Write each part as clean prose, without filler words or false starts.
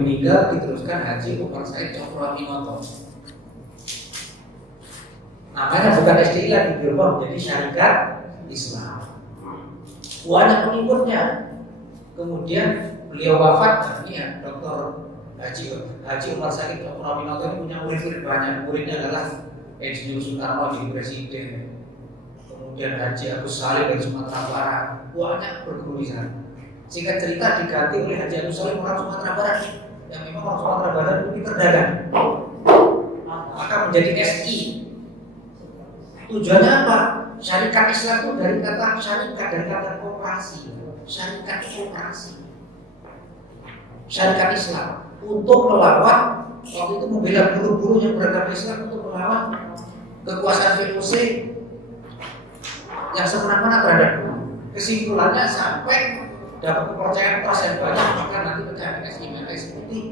meninggal diteruskan Haji Umar Said Cokroaminoto. Namanya bukan SDI lagi, berubah menjadi Syarikat Islam. Banyak pengikutnya. Kemudian beliau wafat, ini ya Dr. Haji Umar Said Cokroaminoto ini punya murid-murid banyak. Muridnya adalah Insinyur Soekarno jadi presiden. Kemudian Haji Agus Salim dari Sumatera Barat. Banyak berguru di sana. Singkat cerita diganti oleh Haji Agus Salim orang Sumatera Barat yang memang orang Sumatera Barat itu pintar dagang, maka menjadi SI. Tujuannya apa? Syarikat Islam itu dari kata syarikat, dari kata koperasi. Syarikat koperasi, syarikat Islam untuk melawan, waktu itu membela buruh-buruh yang beragama Islam untuk melawan kekuasaan VOC yang semena-mena terhadap buruh. Kesimpulannya sampai dapat kepercayaan keras yang banyak, maka nanti pecah SI Merah Putih,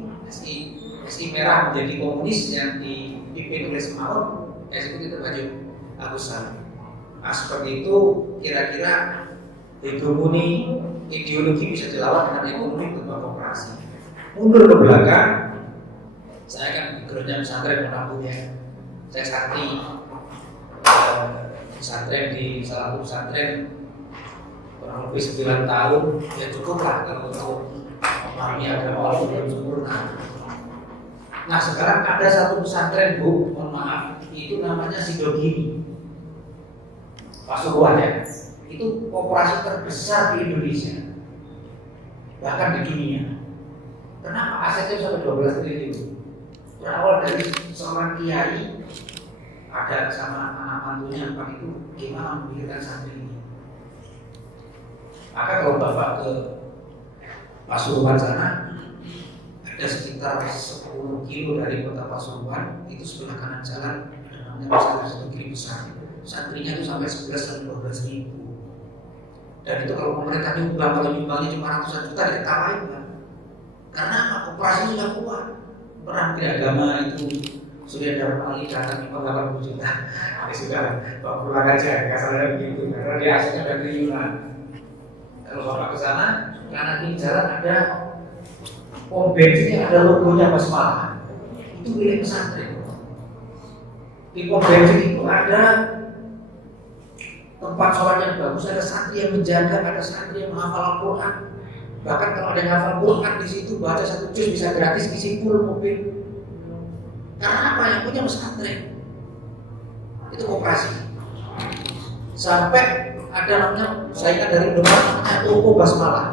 SI Merah menjadi komunis yang dipimpin oleh Semaun, SI Putih terbaju Agus Salim. Nah seperti itu kira-kira hegemoni ideologi bisa dilawan dengan ekonomi berubah koperasi. Mundur ke belakang, saya kan gereja pesantren menampungnya. Saya sakti pesantren di salah satu pesantren kurang lebih 9 tahun, ya cukup lah kalau untuk memahami agama walaupun belum sempurna. Nah sekarang ada satu pesantren Bu, mohon maaf, itu namanya Sidogiri, Pasuruan ya. Itu koperasi terbesar di Indonesia, bahkan di dunia. Kenapa asetnya sampai 12 triliun? Berawal dari seorang kiai, ada sama anak mantunya, Pak itu gimana memikirkan santri ini. Maka kalau Bapak ke Pasuruan sana, ada sekitar 10 kilo dari kota Pasuruan, itu sebelah kanan jalan ada namanya pesantren Sidogiri besar. Santrinya itu sampai 11 dan 12 ribu. Dan itu kalau pemerintah nyumbang atau nyumbangnya cuma ratusan juta diketawain kan? Karena apa? Koperasi sudah kuat. Perang di agama itu sudah ada kali datang 80 juta. Ya sudah, Pak pulang aja. Kasarnya begitu. Karena dia asetnya ada triliunan. Kalau Bapak ke sana, kanan kiri jalan ada pom bensin yang ada logonya Basmalah. Itu milik pesantren. Di pom bensin itu ada tempat sholat yang bagus, ada santri yang menjaga, ada santri yang menghafal Al-Quran. Bahkan kalau ada yang hafal Quran di situ baca 1 juz bisa gratis isi full mobil. Karena apa? Yang punya pesantren. Itu koperasi. Sampai ada namanya, saya ingat dari Indonesia namanya toko Basmalah.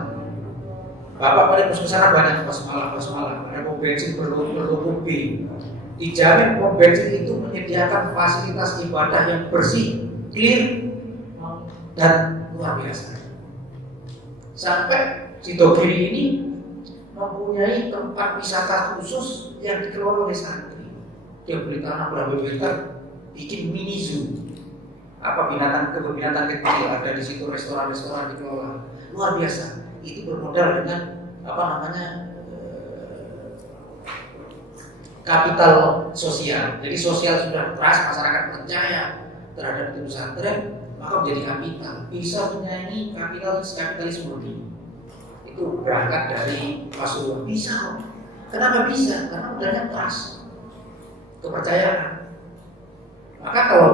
Bapak pada pusat banyak Basmalah. Ada pom bensin berlogo B. Dijamin pom bensin itu menyediakan fasilitas ibadah yang bersih, clear, dan luar biasa. Sampai Sidogiri ini mempunyai tempat wisata khusus yang dikelola oleh santri. Dia beli tanah berapa meter, bikin mini zoo. Apa binatang kecil ada di situ, restoran dikelola. Luar biasa. Itu bermodal dengan kapital sosial. Jadi sosial sudah keras, masyarakat percaya terhadap itu pesantren, maka menjadi kapital, bisa menyaingi kapitalis murni. Itu berangkat dari Pasuruan. Bisa. Kenapa bisa? Karena modalnya keras, kepercayaan. Maka kalau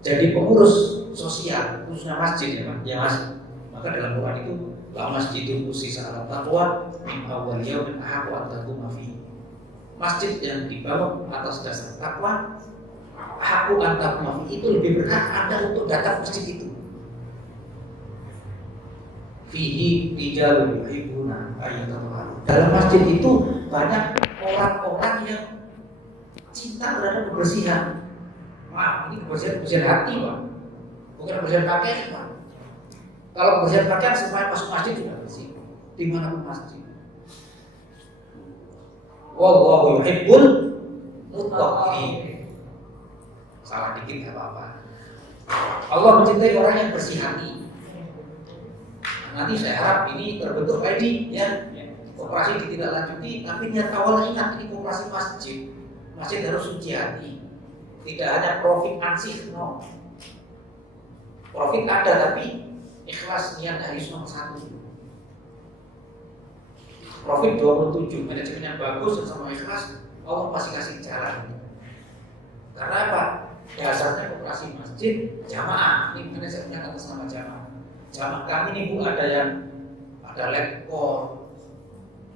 jadi pengurus sosial, khususnya masjid ya Mas, maka dalam Quran itu la masjidun usisa ala taqwa min awwal yaumin ahaqqu an taquma fihi. Masjid yang dibangun atas dasar takwa, ahaqqu an taquma fihi, itu lebih berhak Anda untuk datang ke masjid itu. Fihi rijalun yuhibbuna ayyatahharu. Dalam masjid itu banyak orang-orang yang cinta terhadap kebersihan. Maaf, ini kebersihan hati, Pak. Bukan kebersihan pakaian, Pak. Kalau kebersihan pakaian semuanya masuk masjid juga bersih. Di mana pun masjid. Wallahu yuhibbul muttaqin. Salah dikit enggak apa-apa. Allah mencintai orang yang bersih hati. Nanti saya harap ini terbentuk ID ya, koperasi ditindaklanjuti, tapi niat awalnya ingat ini koperasi masjid. Masjid harus suci hati. Tidak hanya profit ansih, no. Profit ada tapi ikhlas niat harus nomor 1. profit 27, manajemen yang bagus dan sama ikhlas, Allah pasti kasih jalan. Karena apa? Dasarnya koperasi masjid jamaah. Ini manajemennya atas nama jamaah. Jamaah kami ini Bu, ada letkol,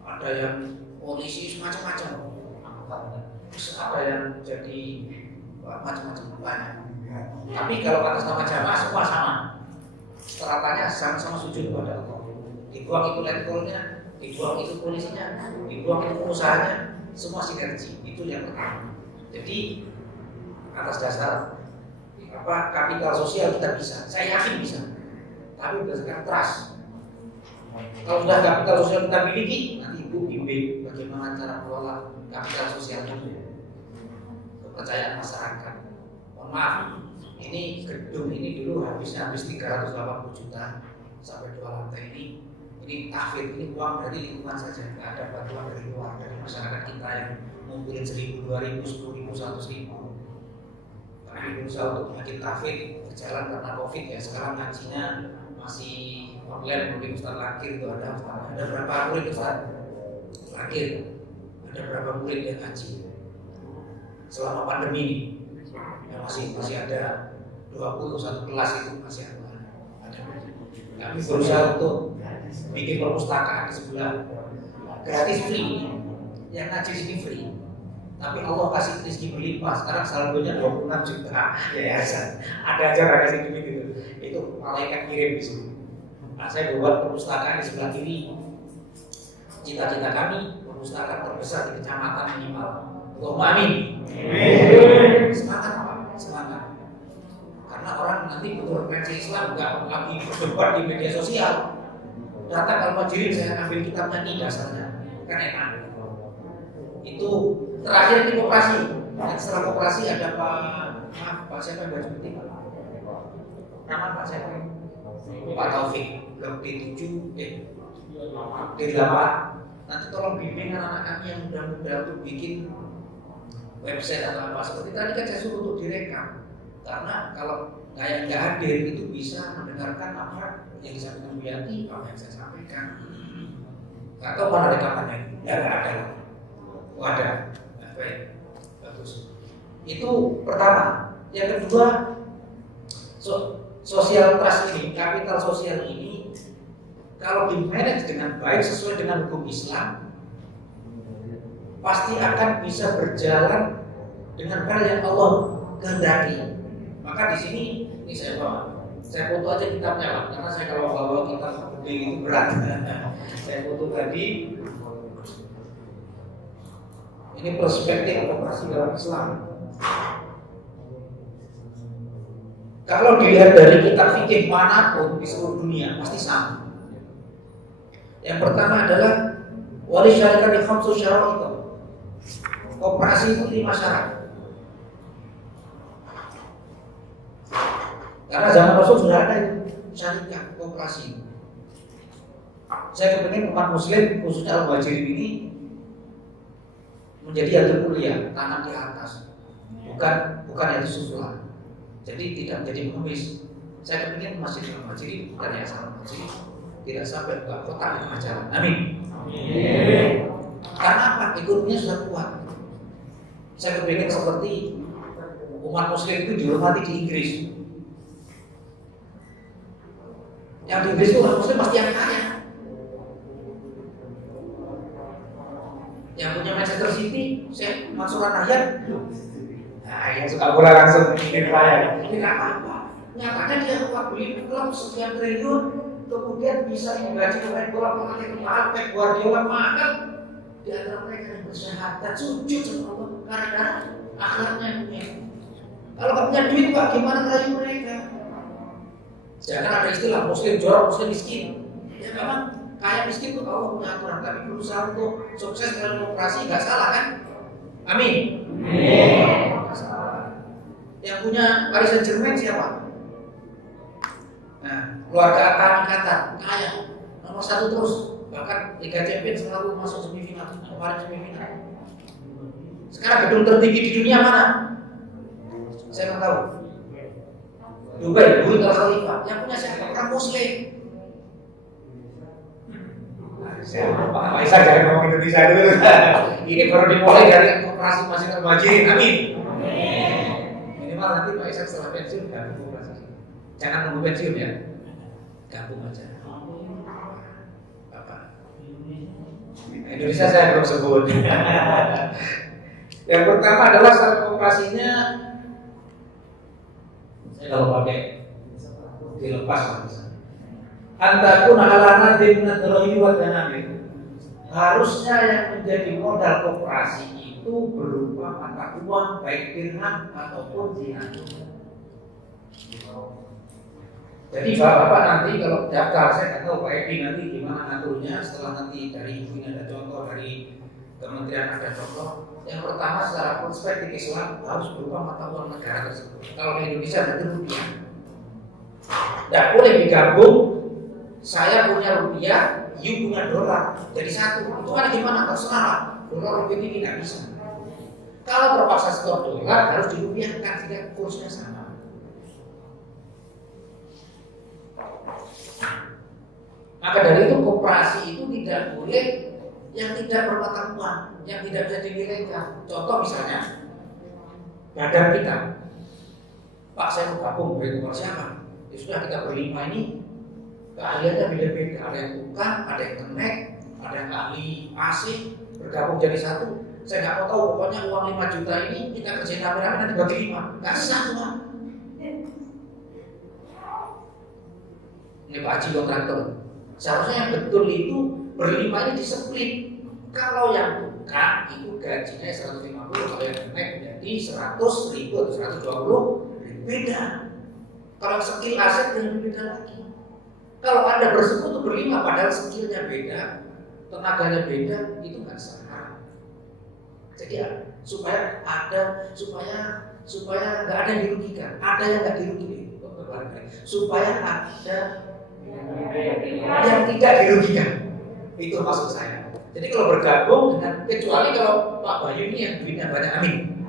ada yang polisi macam-macam, terus ada yang jadi macam-macam banyak. Tapi kalau atas nama jamaah semua sama, stratanya sama-sama sujud kepada Allah. Dibuang itu letkolnya, dibuang itu polisinya, dibuang itu pengusahanya, semua sinergi. Itu yang pertama. Jadi atas dasar kapital sosial kita bisa, saya yakin bisa. Tapi berdasarkan trust. Kalau sudah kapital sosial kita miliki, nanti Ibu bimbing bagaimana cara mengelola kapital sosial itu, kepercayaan masyarakat. Mohon maaf, ini gedung ini dulu habis 380 juta sampai 2 lantai ini. Ini tahfidz, ini uang dari lingkungan saja, nggak ada bantuan dari luar, dari masyarakat kita yang ngumpulin 1.000, 2.000, 10.000, 100.000. Kami berusaha untuk bikin tahfidz berjalan karena COVID ya. Sekarang ngajinya masih online, mungkin Ustaz Lakir itu ada berapa murid Ustaz Lakir, ada berapa murid yang ngaji selama pandemi ini? Ya masih ada 21 kelas itu masih ada. Kami berusaha untuk bikin perpustakaan di sebelah gratis free, yang ngaji sini free. Tapi Allah kasih rezeki berlimpah. Sekarang saldonya 26 juta. Ya, ada acara kasih duit gitu. Itu malaikat kirim di sini. Nah, saya buat perpustakaan di sebelah kiri. Cita-cita kami perpustakaan terbesar di kecamatan minimal. Allahumma amin. Semangat Pak, semangat. Karena orang nanti butuh referensi Islam, nggak lagi berdebat di media sosial. Datang kalau majelis saya ambil kitabnya nih dasarnya, kan enak. Itu terakhir ini koperasi. Dan setelah koperasi ada Pak siapa yang baju putih Pak? Nama Pak siapa? Pak Taufik. Blok D7, D8. Nanti tolong bimbing anak-anak kami yang muda-muda untuk bikin website atau apa seperti tadi kan saya suruh untuk direkam. Karena kalau nggak hadir itu bisa mendengarkan apa yang disampaikan Bu Yanti, apa yang saya sampaikan. Nggak tahu mana rekamannya? Ya nggak ada. Oh ada. Baik, bagus. Itu pertama. Yang kedua, sosial trust ini, kapital sosial ini, kalau di-manage dengan baik sesuai dengan hukum Islam, pasti akan bisa berjalan dengan hal yang Allah kehendaki. Maka di sini ini saya foto aja kitabnya Pak, karena saya kalau bawa kitab gede itu berat. Saya foto tadi. Ini perspektif koperasi dalam Islam. Kalau dilihat dari kitab fikih manapun di seluruh dunia pasti sama. Yang pertama adalah wali syarikat di khamsu syara'it. Koperasi itu 5 syarat. Karena zaman Rasul sudah ada itu syarikat koperasi. Saya kepingin umat muslim khususnya al-muhajirin ini menjadi yaitu kuliah, tangan di atas, bukan yaitu sufla. Jadi tidak menjadi pengemis. Saya kepingin masjid al-muhajirin dan yayasan al-muhajirin tidak sampai buka kotak di tengah jalan. Amin. Karena apa? Ekonominya sudah kuat. Saya kepingin seperti umat muslim itu dihormati di Inggris. Yang di Inggris itu umat muslim pasti yang kaya. Yang punya Manchester City, saya Mansuran Nahyan. Nah, yang suka bola langsung ini saya. Ini apa? Nyatanya dia kuat beli klub sekian triliun, kemudian bisa menggaji pemain bola pelatih mahal, Pep Guardiola mahal. Di antara mereka yang bersyahadat sujud sama Allah karena akhlaknya punya. Kalau nggak punya duit Pak, gimana ngerayu mereka? Jangan ada istilah muslim jorok, muslim miskin. Ya memang kaya miskin itu Allah punya aturan, tapi berusaha untuk sukses dalam operasi nggak salah kan? Amin. Nggak salah. Yang punya Paris Saint-Germain siapa? Nah, keluarga Atani Qatar kaya, nomor 1 terus, bahkan Liga Champions selalu masuk semifinal, kemarin semifinal. Sekarang gedung tertinggi di dunia mana? Saya nggak tahu. Dubai, Burj Al Khalifa. Yang punya siapa? Orang Muslim. Pak Faisal jangan ngomong Indonesia dulu. Ini baru dimulai dari koperasi Masyarakat Muhajirin. Amin. Minimal nanti Pak Faisal setelah pensiun gabung koperasi. Jangan nunggu pensiun ya. Gabung aja. Bapak. Indonesia saya belum sebut. Yang pertama adalah syarat koperasinya. Saya kalau pakai dilepas lah. Antakun halana dimna terlalu wa tanamil. Harusnya yang menjadi modal koperasi itu berupa mata uang baik dirham ataupun dinar. Jadi bapak nanti kalau daftar, saya nggak tahu Pak Edi nanti gimana ngaturnya. Setelah nanti dari Ibu ada contoh, dari Kementerian ada contoh. Yang pertama secara perspektif Islam harus berupa mata uang negara tersebut. Kalau di Indonesia berarti rupiah. Tidak boleh digabung. Saya punya rupiah, you punya dolar, jadi satu. Itu kan gimana? Terserah. Dolar rupiah ini tidak bisa. Kalau terpaksa stok dolar harus dirupiahkan sehingga kursnya sama. Maka dari itu koperasi itu tidak boleh yang tidak bermata uang, yang tidak bisa dinilaikan. Contoh misalnya, badan kita, Pak saya mau gabung dari koperasi apa? Ya sudah kita berlima ini. Keahliannya beda-beda, ada yang tukang, ada yang kenek, ada yang ahli AC, bergabung jadi satu. Saya nggak mau tahu, pokoknya uang 5 juta ini kita kerjain rame-rame nanti bagi 5, kasih satu Pak. Ini Pak Haji kontraktor. Seharusnya yang betul itu berlima ini diseplit. Kalau yang tukang itu gajinya 150, kalau yang kenek jadi 100 ribu atau 120 ribu, beda. Kalau skill aset yang beda lagi. Kalau Anda bersekutu berlima padahal skillnya beda, tenaganya beda, itu nggak sah. Jadi ya, supaya nggak ada yang dirugikan, ada yang nggak dirugikan, supaya ada yang tidak dirugikan. Itu maksud saya. Jadi kalau bergabung dengan, kecuali kalau Pak Bayu ini yang duitnya banyak, amin.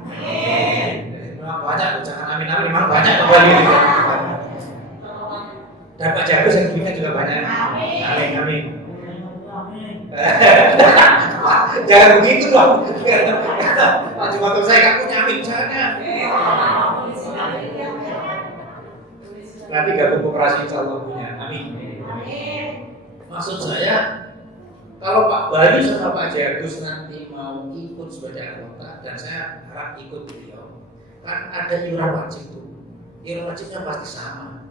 Memang banyak, jangan amin-amin, memang banyak Pak Bayu ini. Dan Pak Jabus yang duitnya juga banyak. Amin, amin. Jangan begitu dong. Pak Jumatur saya kan punya amin, jangan. Nanti gabung koperasi insya Allah punya, amin. Maksud saya, kalau Pak Bayu sama Pak Jabus nanti mau ikut sebagai anggota, dan saya harap ikut beliau, kan ada iuran wajib tuh. Iuran wajibnya pasti sama.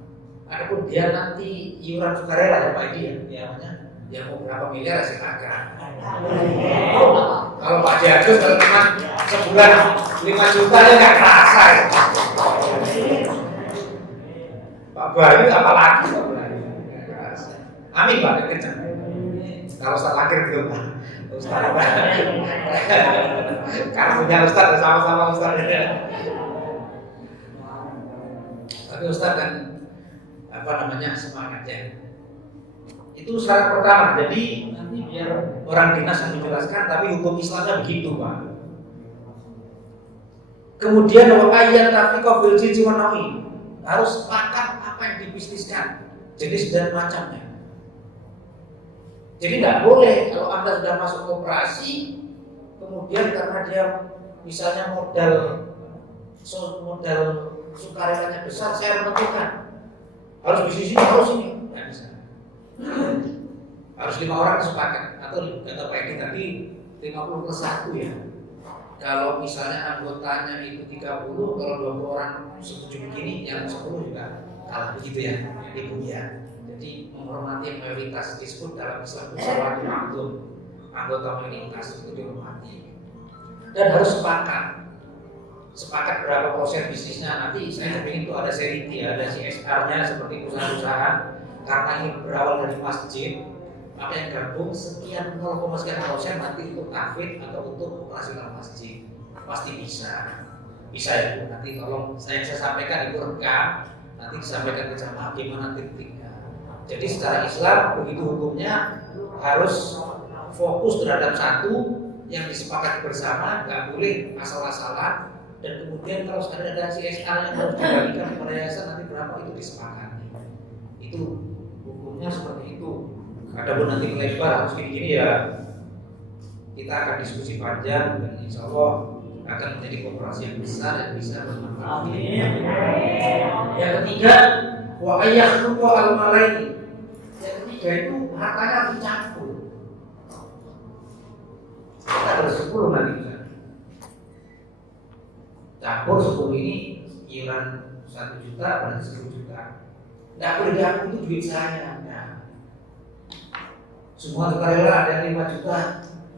Adapun dia nanti iuran sukarela ya Pak Edi ya, dia mau berapa miliar silakan. Kalau Pak Jagus kalau cuma sebulan 5 juta ya nggak kerasa ya. Pak Bayu apalagi nggak kerasa. Amin Pak, kencang. Kalau Ustaz Lakir belum Pak. Ustaz Pak. Karena punya Ustaz sama-sama Ustaz. Tapi Ustaz kan semangat ya. Itu syarat pertama. Jadi nanti biar orang dinas yang menjelaskan, tapi hukum Islamnya begitu Pak. Kemudian ayat tafiqah bil jinsi wa nawi, harus sepakat apa yang dibisniskan, jenis dan macamnya. Jadi tidak boleh kalau Anda sudah masuk koperasi, kemudian karena dia misalnya modal sukarelanya besar, saya menentukan harus bisnis ini, harus ini, nggak bisa. Harus 5 orang sepakat, atau kata Pak Edi tadi 50+1 ya. Kalau misalnya anggotanya itu 30, kalau 20 orang setuju begini, yang 10 juga kalah begitu ya, Ibu ya. Jadi menghormati mayoritas disebut dalam Islam musyawarah maklum, anggota mayoritas itu dihormati. Dan harus sepakat berapa persen bisnisnya. Nanti saya ingin itu ada seri T, ada CSR-nya seperti usaha-usaha. Karena ini berawal dari masjid, maka yang gabung sekian 0,sekian% nanti untuk tahfidz atau untuk operasional masjid. Pasti bisa ya Bu. Nanti tolong saya sampaikan itu rekam, nanti disampaikan ke jamaah gimana titiknya. Jadi secara Islam begitu hukumnya harus fokus terhadap satu yang disepakati bersama, nggak boleh asal-asalan. Dan kemudian kalau ada CSR yang harus dibagikan kepada yayasan nanti berapa itu disepakati. Itu hukumnya seperti itu. Adapun nanti melebar harus gini-gini ya, kita akan diskusi panjang dan insya Allah akan menjadi korporasi yang besar dan bisa bermanfaat. Yang ketiga, wa ayyakhuqa al-malaini. Yang ketiga itu hartanya harus dicampur. Kita ada 10 nanti bisa. Campur 10 ini iuran 1 juta berarti 10 juta. Nggak boleh diakui itu duit saya. Nah, semua sukarela ada yang 5 juta.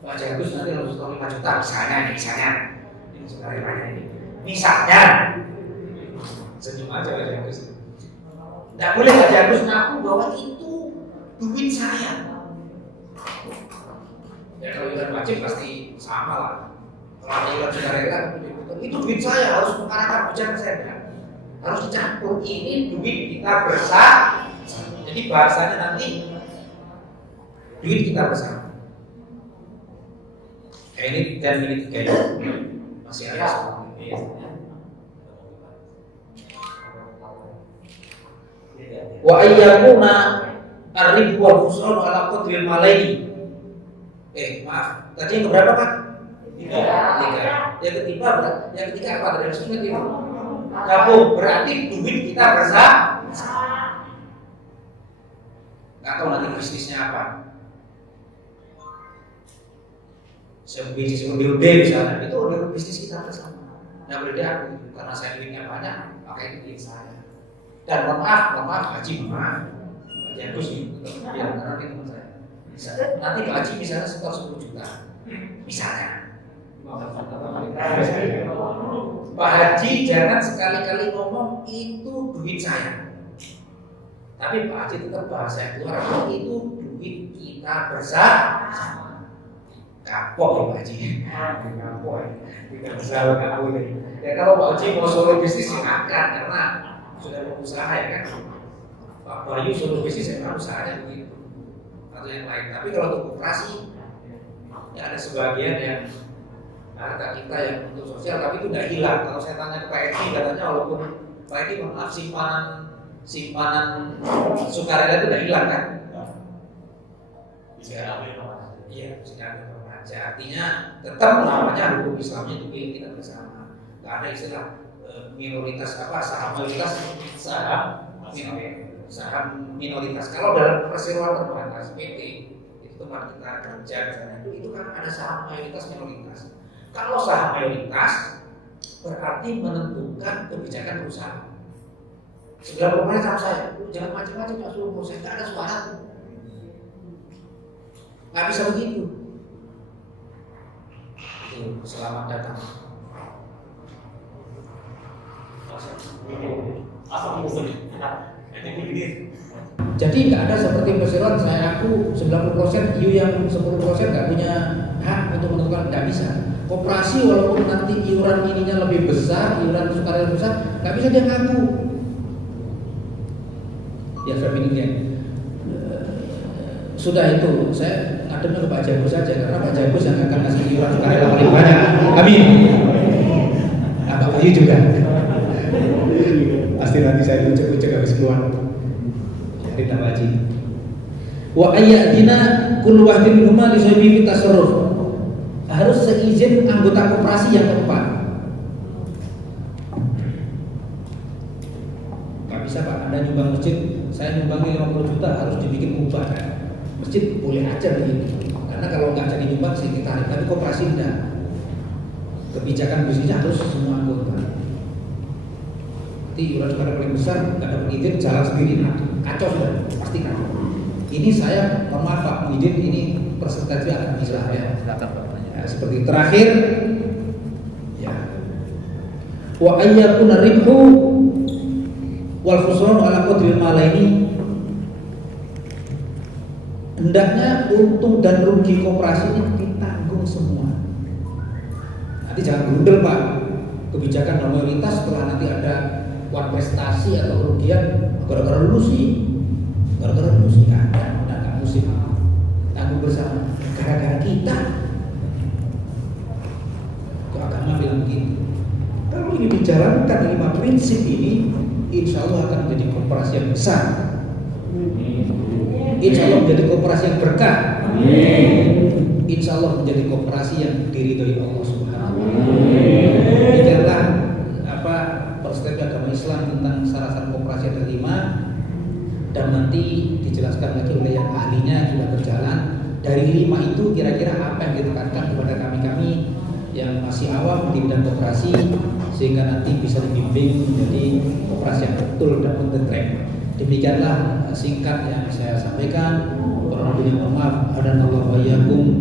Pak Jagus nanti harus setor 5 juta misalnya. Ini sukarelanya ini. Misalnya. Senyum aja Pak Jagus. Nggak boleh Pak Jagus ngaku bahwa itu duit saya. Ya kalau iuran wajib pasti sama lah. Kalau ada iuran sukarela itu duit saya harus mengarahkan ujian saya. Harus dicampur, ini duit kita bersama. Jadi bahasanya nanti duit kita bersama. Ini dan ini 3 masih ada semua. Wa ayyakuna ar-ribu wal khusran ala qadril malaini. Maaf, tadi yang berapa Pak? 3. Yang ketiga apa tadi maksudnya itu? Gabung, berarti duit kita bersama. Nggak tahu nanti bisnisnya apa. Bisnis ODOD misalnya, itu udah bisnis kita bersama. Nggak boleh diakui karena saya duitnya banyak, maka itu duit saya. Dan mohon maaf, Haji maaf. Jagus nih, biar nanti teman saya. Nanti Pak Haji misalnya setor 10 juta, misalnya. Pak Haji jangan sekali-kali ngomong itu duit saya. Tapi Pak Haji tetap bahasa keluar itu duit kita bersama. Kapok ya Pak Haji. Kapok ya. Tidak bersama kapok ini. Ya kalau Pak Haji mau solo bisnis silakan karena sudah berusaha ya kan. Pak Bayu solo bisnis ya kan usahanya begitu. Atau yang lain. Tapi kalau untuk koperasi ya ada sebagian yang harta kita yang untuk sosial, tapi itu tidak hilang. Kalau saya tanya ke Pak Edi, katanya walaupun Pak Edi maaf simpanan sukarela itu tidak hilang kan? Iya, bisa aja. Artinya tetap namanya hukum Islamnya itu milik kita bersama. Tidak ada istilah minoritas saham minoritas. Kalau dalam perseroan terbatas PT itu tempat kita kerja misalnya itu kan ada saham mayoritas minoritas. Kalau saham mayoritas berarti menentukan kebijakan perusahaan. 90% sama saya, jangan macam-macam ya suruh proses, tidak ada suara. Nggak bisa begitu. Itu selamat datang. Jadi nggak ada seperti perseroan saya aku 90% you yang 10% nggak punya hak untuk menentukan, nggak bisa. Koperasi walaupun nanti iuran ininya lebih besar, iuran sukarela besar, nggak bisa dia ngaku. Ya Feminia. Sudah itu, saya ngadepnya ke Pak Jagus saja karena Pak Jagus yang akan ngasih iuran sukarela paling banyak. Amin. Nah, Pak Bayu juga. Pasti nanti saya ucek-ucek habis keluar. Jadi Pak Haji. Wa ayyadina kullu wahdin minhuma li sahibi tasarruf. Harus seizin anggota koperasi yang keempat. Gak bisa Pak, Anda nyumbang masjid, saya nyumbangnya 50 juta harus dibikin ubah kan? Masjid boleh aja begitu. Karena kalau nggak jadi nyumbang sih kita tarik, tapi koperasi enggak. Kebijakan bisnisnya harus semua anggota. Nanti iuran sukarela paling besar nggak dapat izin jalan sendiri, kacau sudah pastikan. Ini saya mohon maaf Pak Muhyiddin, ini persentase akan bisa ya. Silakan Pak. Seperti terakhir ya wa ayyakuna ribhu wal khusran ala qadril malaini. Hendaknya untung dan rugi koperasi ini ditanggung semua. Nanti jangan grundel Pak, kebijakan mayoritas setelah nanti ada wan prestasi atau kerugian gara-gara lulus nggak musim tanggung bersama gara-gara kita. Agama bilang begitu. Kalau ini dijalankan 5 prinsip ini, insya Allah akan menjadi korporasi yang besar. Insya Allah menjadi koperasi yang berkah. Insya Allah menjadi koperasi yang diridhoi Allah Subhanahu wa taala. Demikianlah perspektif agama Islam tentang syarat-syarat koperasi ada 5, dan nanti dijelaskan lagi oleh yang ahlinya sudah berjalan. Dari 5 itu kira-kira apa yang ditekankan kepada kami yang masih awam di bidang koperasi, sehingga nanti bisa dibimbing menjadi koperasi yang betul dan on the track. Demikianlah singkat yang saya sampaikan. Kurang lebihnya mohon maaf. Hadanallahu wa iyyakum.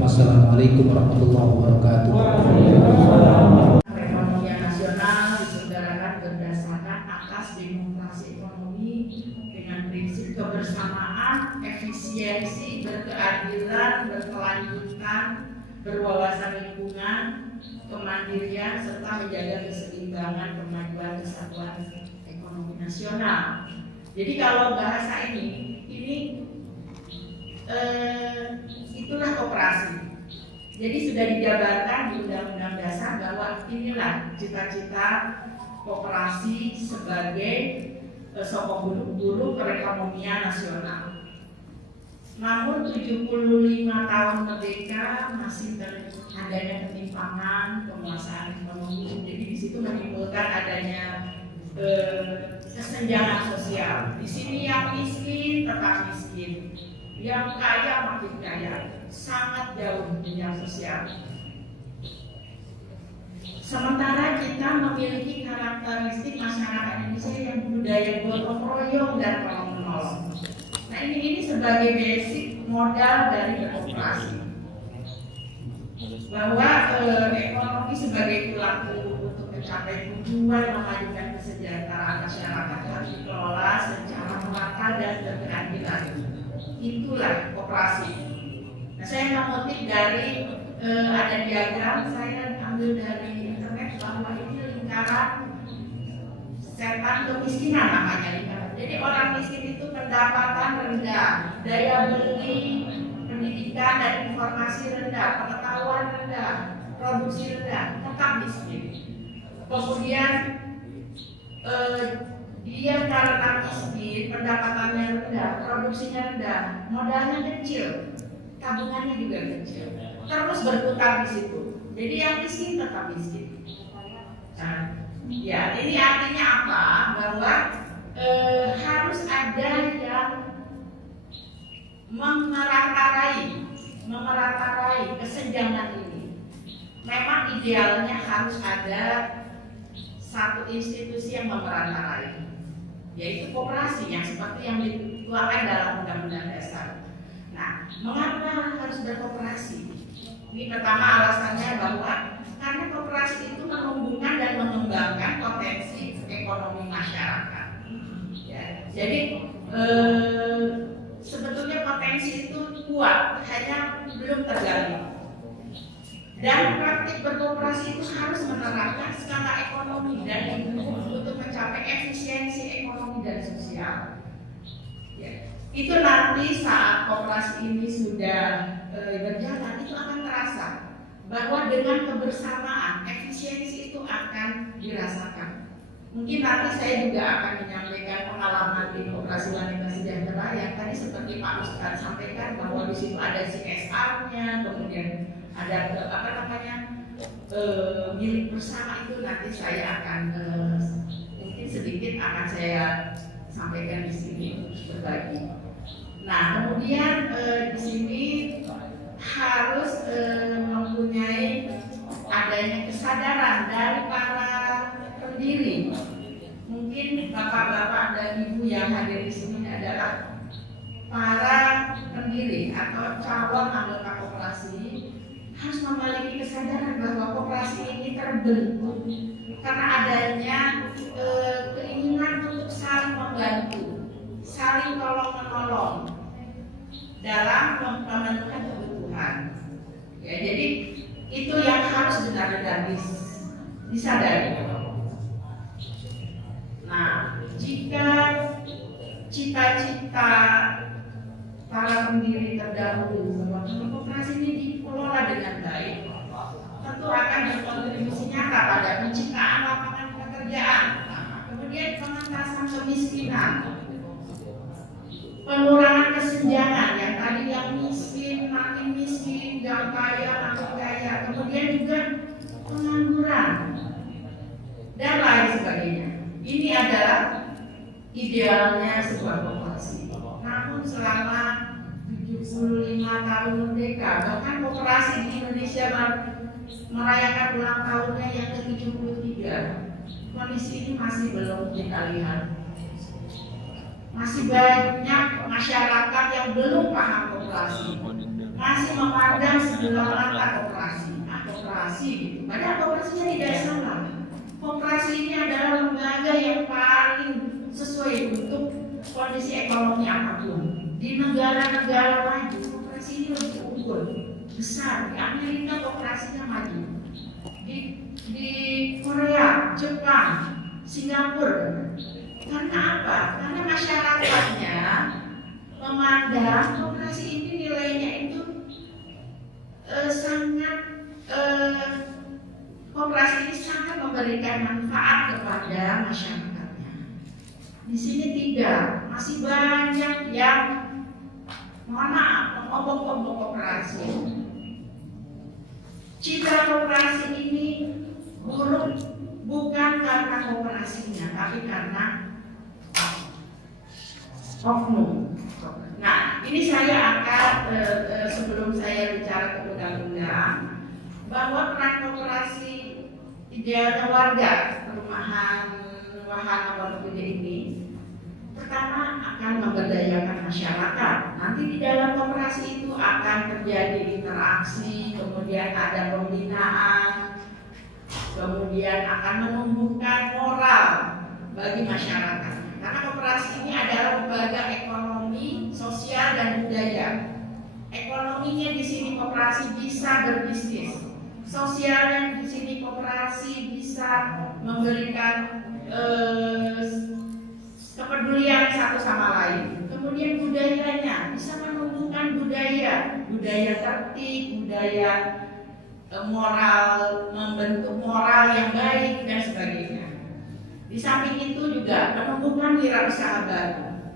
Wassalamualaikum warahmatullahi wabarakatuh. Perekonomian nasional diselenggarakan berdasarkan asas demokrasi ekonomi dengan prinsip kebersamaan, efisiensi, berkeadilan, berkelanjutan, berwawasan lingkungan, kemandirian, serta menjaga keseimbangan kemajuan kesatuan ekonomi nasional. Jadi kalau bahasa ini itulah koperasi. Jadi sudah dijabarkan di Undang-Undang Dasar bahwa inilah cita-cita koperasi sebagai sokong bulu perekonomian nasional. Namun 75 tahun merdeka masih adanya ketimpangan penguasaan ekonomi. Jadi di situ menimbulkan adanya kesenjangan sosial. Di sini yang miskin tetap miskin, yang kaya makin kaya, sangat jauh jenjang sosial. Sementara kita memiliki karakteristik masyarakat Indonesia yang budaya gotong royong dan tolong menolong. Nah ini sebagai basic modal dari berkoperasi, bahwa ekonomi sebagai tulang punggung untuk mencapai tujuan memajukan kesejahteraan masyarakat harus dikelola secara merata dan berkeadilan. Itulah koperasi. Nah, saya mengutip dari ada diagram, saya ambil dari internet bahwa ini lingkaran setan kemiskinan namanya lingkaran. Jadi orang miskin itu pendapatan rendah, daya beli, pendidikan dan informasi rendah, pengetahuan rendah, produksi rendah, tetap miskin. Kemudian dia karena miskin, pendapatannya rendah, produksinya rendah, modalnya kecil, tabungannya juga kecil, terus berputar di situ. Jadi yang miskin tetap miskin. Nah, ya ini artinya apa? Bahwa harus ada yang memeratarai kesenjangan ini. Memang idealnya harus ada satu institusi yang memeratarai, yaitu koperasi yang seperti yang dituangkan dalam Undang-Undang Dasar. Nah, mengapa harus berkoperasi? Ini pertama alasannya bahwa karena koperasi itu menumbuhkan dan mengembangkan potensi ekonomi masyarakat. Ya, jadi sebetulnya potensi itu kuat, hanya belum tergali. Dan praktik berkoperasi itu harus menerapkan skala ekonomi dan lingkungan untuk mencapai efisiensi ekonomi dan sosial. Ya. Itu nanti saat koperasi ini sudah berjalan, itu akan terasa bahwa dengan kebersamaan efisiensi itu akan dirasakan. Mungkin nanti saya juga akan menyampaikan pengalaman di Koperasi Wanita Sejahtera yang tadi seperti Pak Ustadz sampaikan bahwa di situ ada CSR-nya, kemudian ada milik bersama. Itu nanti saya akan mungkin sedikit akan saya sampaikan di sini berbagi. Nah, kemudian di sini harus mempunyai adanya kesadaran dari para pendiri. Mungkin bapak-bapak dan ibu yang hadir di sini adalah para pendiri atau calon anggota koperasi, harus memiliki kesadaran bahwa koperasi ini terbentuk karena adanya keinginan untuk saling membantu, saling tolong-menolong dalam memenuhi kebutuhan. Ya, jadi itu yang harus benar-benar disadari. Nah, jika cita-cita para pendiri terdahulu bahwa koperasi ini dikelola dengan baik, tentu akan berkontribusi nyata pada penciptaan lapangan pekerjaan, kemudian pengentasan kemiskinan, yang kaya, makin kaya, kemudian juga pengangguran dan lain sebagainya. Ini adalah idealnya sebuah koperasi. Namun selama 75 tahun merdeka, bahkan koperasi di Indonesia merayakan ulang tahunnya yang ke-73, kondisi ini masih belum kita lihat. Masih banyak masyarakat yang belum paham koperasi, masih memandang sebelah mata koperasi, koperasi gitu. Padahal koperasinya tidak salah. Koperasi ini adalah lembaga yang paling sesuai untuk kondisi ekonomi apapun. Di negara-negara maju, koperasi ini lebih unggul, besar. Di Amerika koperasinya maju. Di Korea, Jepang, Singapura. Karena apa? Karena masyarakatnya memandang koperasi ini nilainya itu koperasi ini sangat memberikan manfaat kepada masyarakatnya. Di sini tidak, masih banyak yang mohon maaf mengobok-obok koperasi. Citra koperasi ini buruk bukan karena koperasinya, tapi karena oknum. Nah, ini saya akan sebelum saya bicara ke undang-undang, bahwa peran koperasi idealnya warga perumahan wahana Pondok Gede ini pertama akan memberdayakan masyarakat. Nanti di dalam koperasi itu akan terjadi interaksi, kemudian ada pembinaan, kemudian akan menumbuhkan moral bagi masyarakat. Karena koperasi ini adalah lembaga ekonomi, sosial, dan budaya. Ekonominya di sini koperasi bisa berbisnis, sosialnya di sini koperasi bisa memberikan kepedulian satu sama lain. Kemudian budayanya bisa menumbuhkan budaya tertib, budaya moral, membentuk moral yang baik dan sebagainya. Di samping itu juga menumbuhkan wirausaha baru.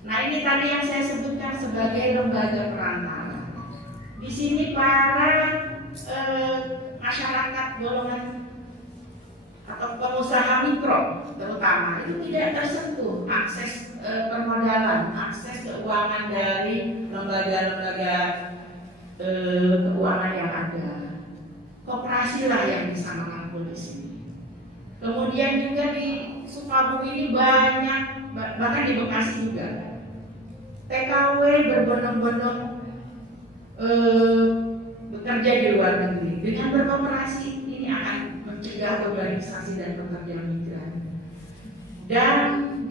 Nah, ini tadi yang saya sebutkan sebagai lembaga perantara. Di sini para masyarakat golongan atau pengusaha mikro terutama itu tidak tersentuh akses permodalan, akses keuangan dari lembaga-lembaga keuangan yang ada. Koperasi lah yang bisa merangkul di sini. Kemudian juga di Sukabumi ini banyak, bahkan di Bekasi juga, TKW berbondong-bondong bekerja di luar negeri. Dengan berkoperasi ini akan mencegah urbanisasi dan pekerja migran. Dan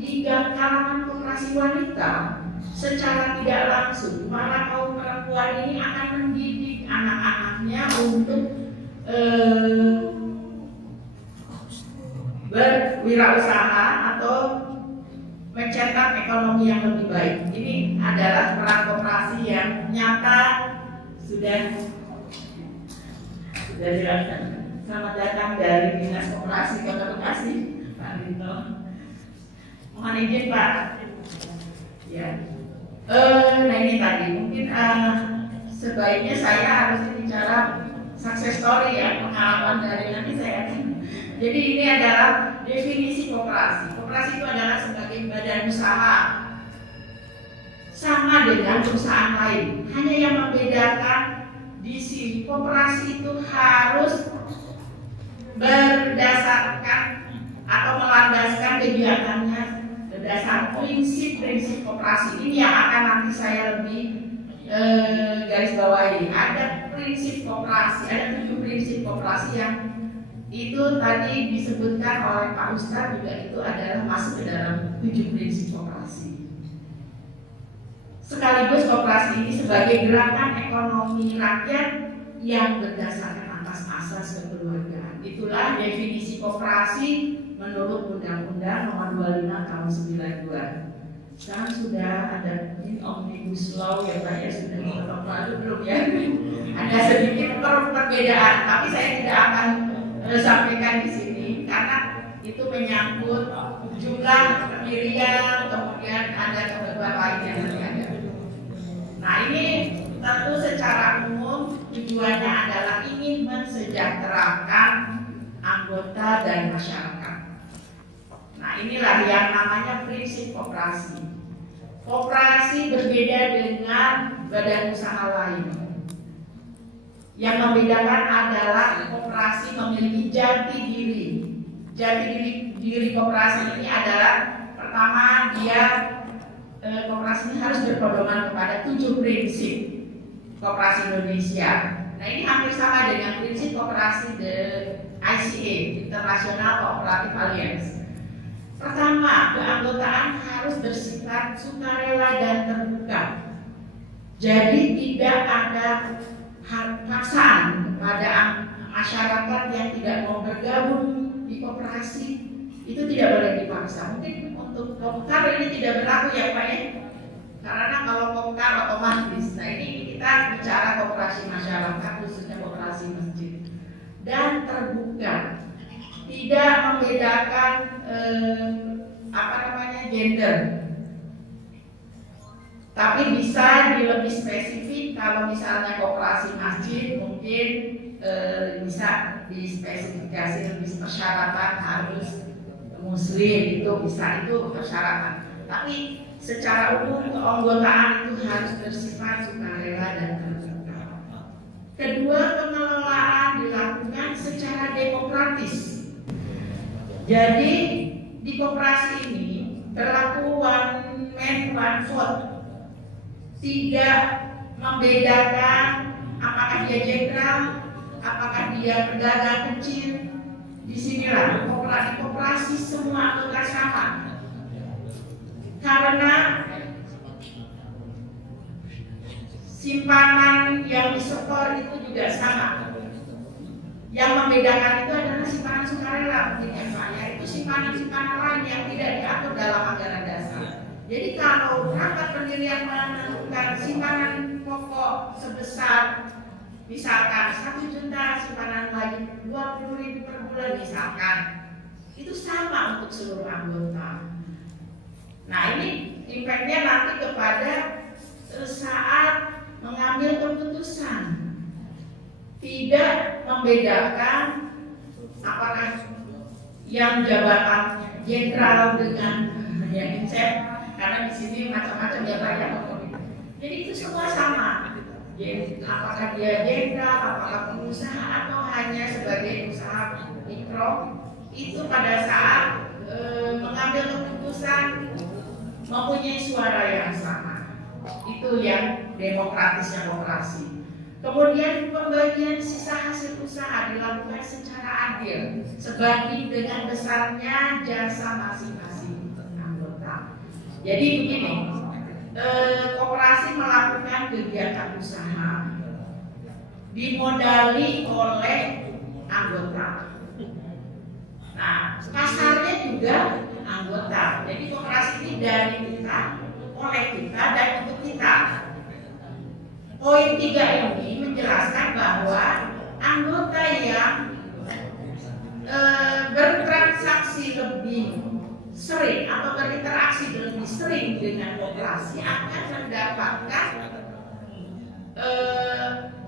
di kalangan koperasi wanita, secara tidak langsung para kaum perempuan ini akan mendidik anak-anaknya untuk berwirausaha atau mencetak ekonomi yang lebih baik. Ini adalah peran koperasi yang nyata sudah dilakukan. Selamat datang dari Dinas Koperasi Kota Bekasi, Pak Rito. Mohon izin Pak. Ya. Nah ini tadi mungkin sebaiknya saya harus bicara success story ya, pengalaman dari nanti saya. Jadi ini adalah definisi koperasi. Koperasi itu adalah sebagai badan usaha sama dengan perusahaan lain. Hanya yang membedakan di sini koperasi itu harus berdasarkan atau melandaskan kegiatannya berdasarkan prinsip-prinsip koperasi. Ini yang akan nanti saya lebih garis bawahi. Ada prinsip koperasi, ada 7 prinsip koperasi yang itu tadi disebutkan oleh Pak Ustadz, juga itu adalah masuk ke dalam 7 prinsip koperasi. Sekaligus koperasi ini sebagai gerakan ekonomi rakyat yang berdasarkan atas asas kekeluargaan. Itulah definisi koperasi menurut Undang-Undang Nomor 25 Tahun 92. Sekarang sudah ada ini Omnibus Law ya Pak ya, sudah beberapa lalu belum ya? Ada sedikit perbedaan, tapi saya tidak akan sampaikan di sini karena itu menyangkut jumlah pemilihan, kemudian ada beberapa lain yang nanti ada. Nah ini tentu secara umum mensejahterakan anggota dan masyarakat. Nah, inilah yang namanya prinsip koperasi. Koperasi berbeda dengan badan usaha lain. Yang membedakan adalah koperasi memiliki jati diri. Jati diri koperasi ini adalah pertama, dia koperasi ini harus berpedoman kepada 7 prinsip koperasi Indonesia. Nah, ini hampir sama dengan prinsip koperasi the ICA, International Cooperative Alliance. Pertama, keanggotaan harus bersifat sukarela dan terbuka. Jadi tidak ada paksaan kepada masyarakat yang tidak mau bergabung di koperasi, itu tidak boleh dipaksa. Mungkin untuk Kopkar ini tidak berlaku ya Pak ya, karena kalau Kopkar otomatis. Nah, ini kita bicara koperasi masyarakat, khususnya koperasi masjid. Dan terbuka, tidak membedakan gender, tapi bisa lebih spesifik. Kalau misalnya koperasi masjid mungkin bisa dispesifikasi lebih persyaratan harus muslim, itu bisa, itu persyaratan. Tapi secara umum keanggotaan itu harus bersifat sukarela dan terbuka. Kedua, pengelolaan dilakukan secara demokratis. Jadi di koperasi ini berlaku one man one vote, tidak membedakan apakah dia jenderal, apakah dia pedagang kecil. Disinilah koperasi semua anggota sama, karena simpanan yang disetor itu juga sama. Yang membedakan itu adalah simpanan sukarela, mungkin ya Pak, yaitu simpanan-simpanan lain yang tidak diatur dalam anggaran dasar. Jadi kalau rapat pendirian menentukan simpanan pokok sebesar misalkan 1 juta, simpanan lagi 20.000 per bulan misalkan, itu sama untuk seluruh anggota. Nah, ini impactnya nanti kepada saat mengambil keputusan. Tidak membedakan apakah yang jabatan jenderal dengan yang insep, karena di sini macam-macam ya Pak ya. Jadi itu semua sama. Apakah dia jenderal, apakah pengusaha, atau hanya sebagai usaha mikro, itu pada saat mengambil keputusan mempunyai suara yang sama. Itu yang demokratisnya koperasi. Kemudian pembagian sisa hasil usaha dilakukan secara adil sebanding dengan besarnya jasa masing-masing anggota. Jadi begini, koperasi melakukan kegiatan usaha dimodali oleh anggota. Nah, pasarnya juga anggota. Jadi koperasi ini dari kita, oleh kita, dan untuk kita. Poin 3 ini menjelaskan bahwa anggota yang bertransaksi lebih sering atau berinteraksi lebih sering dengan koperasi akan mendapatkan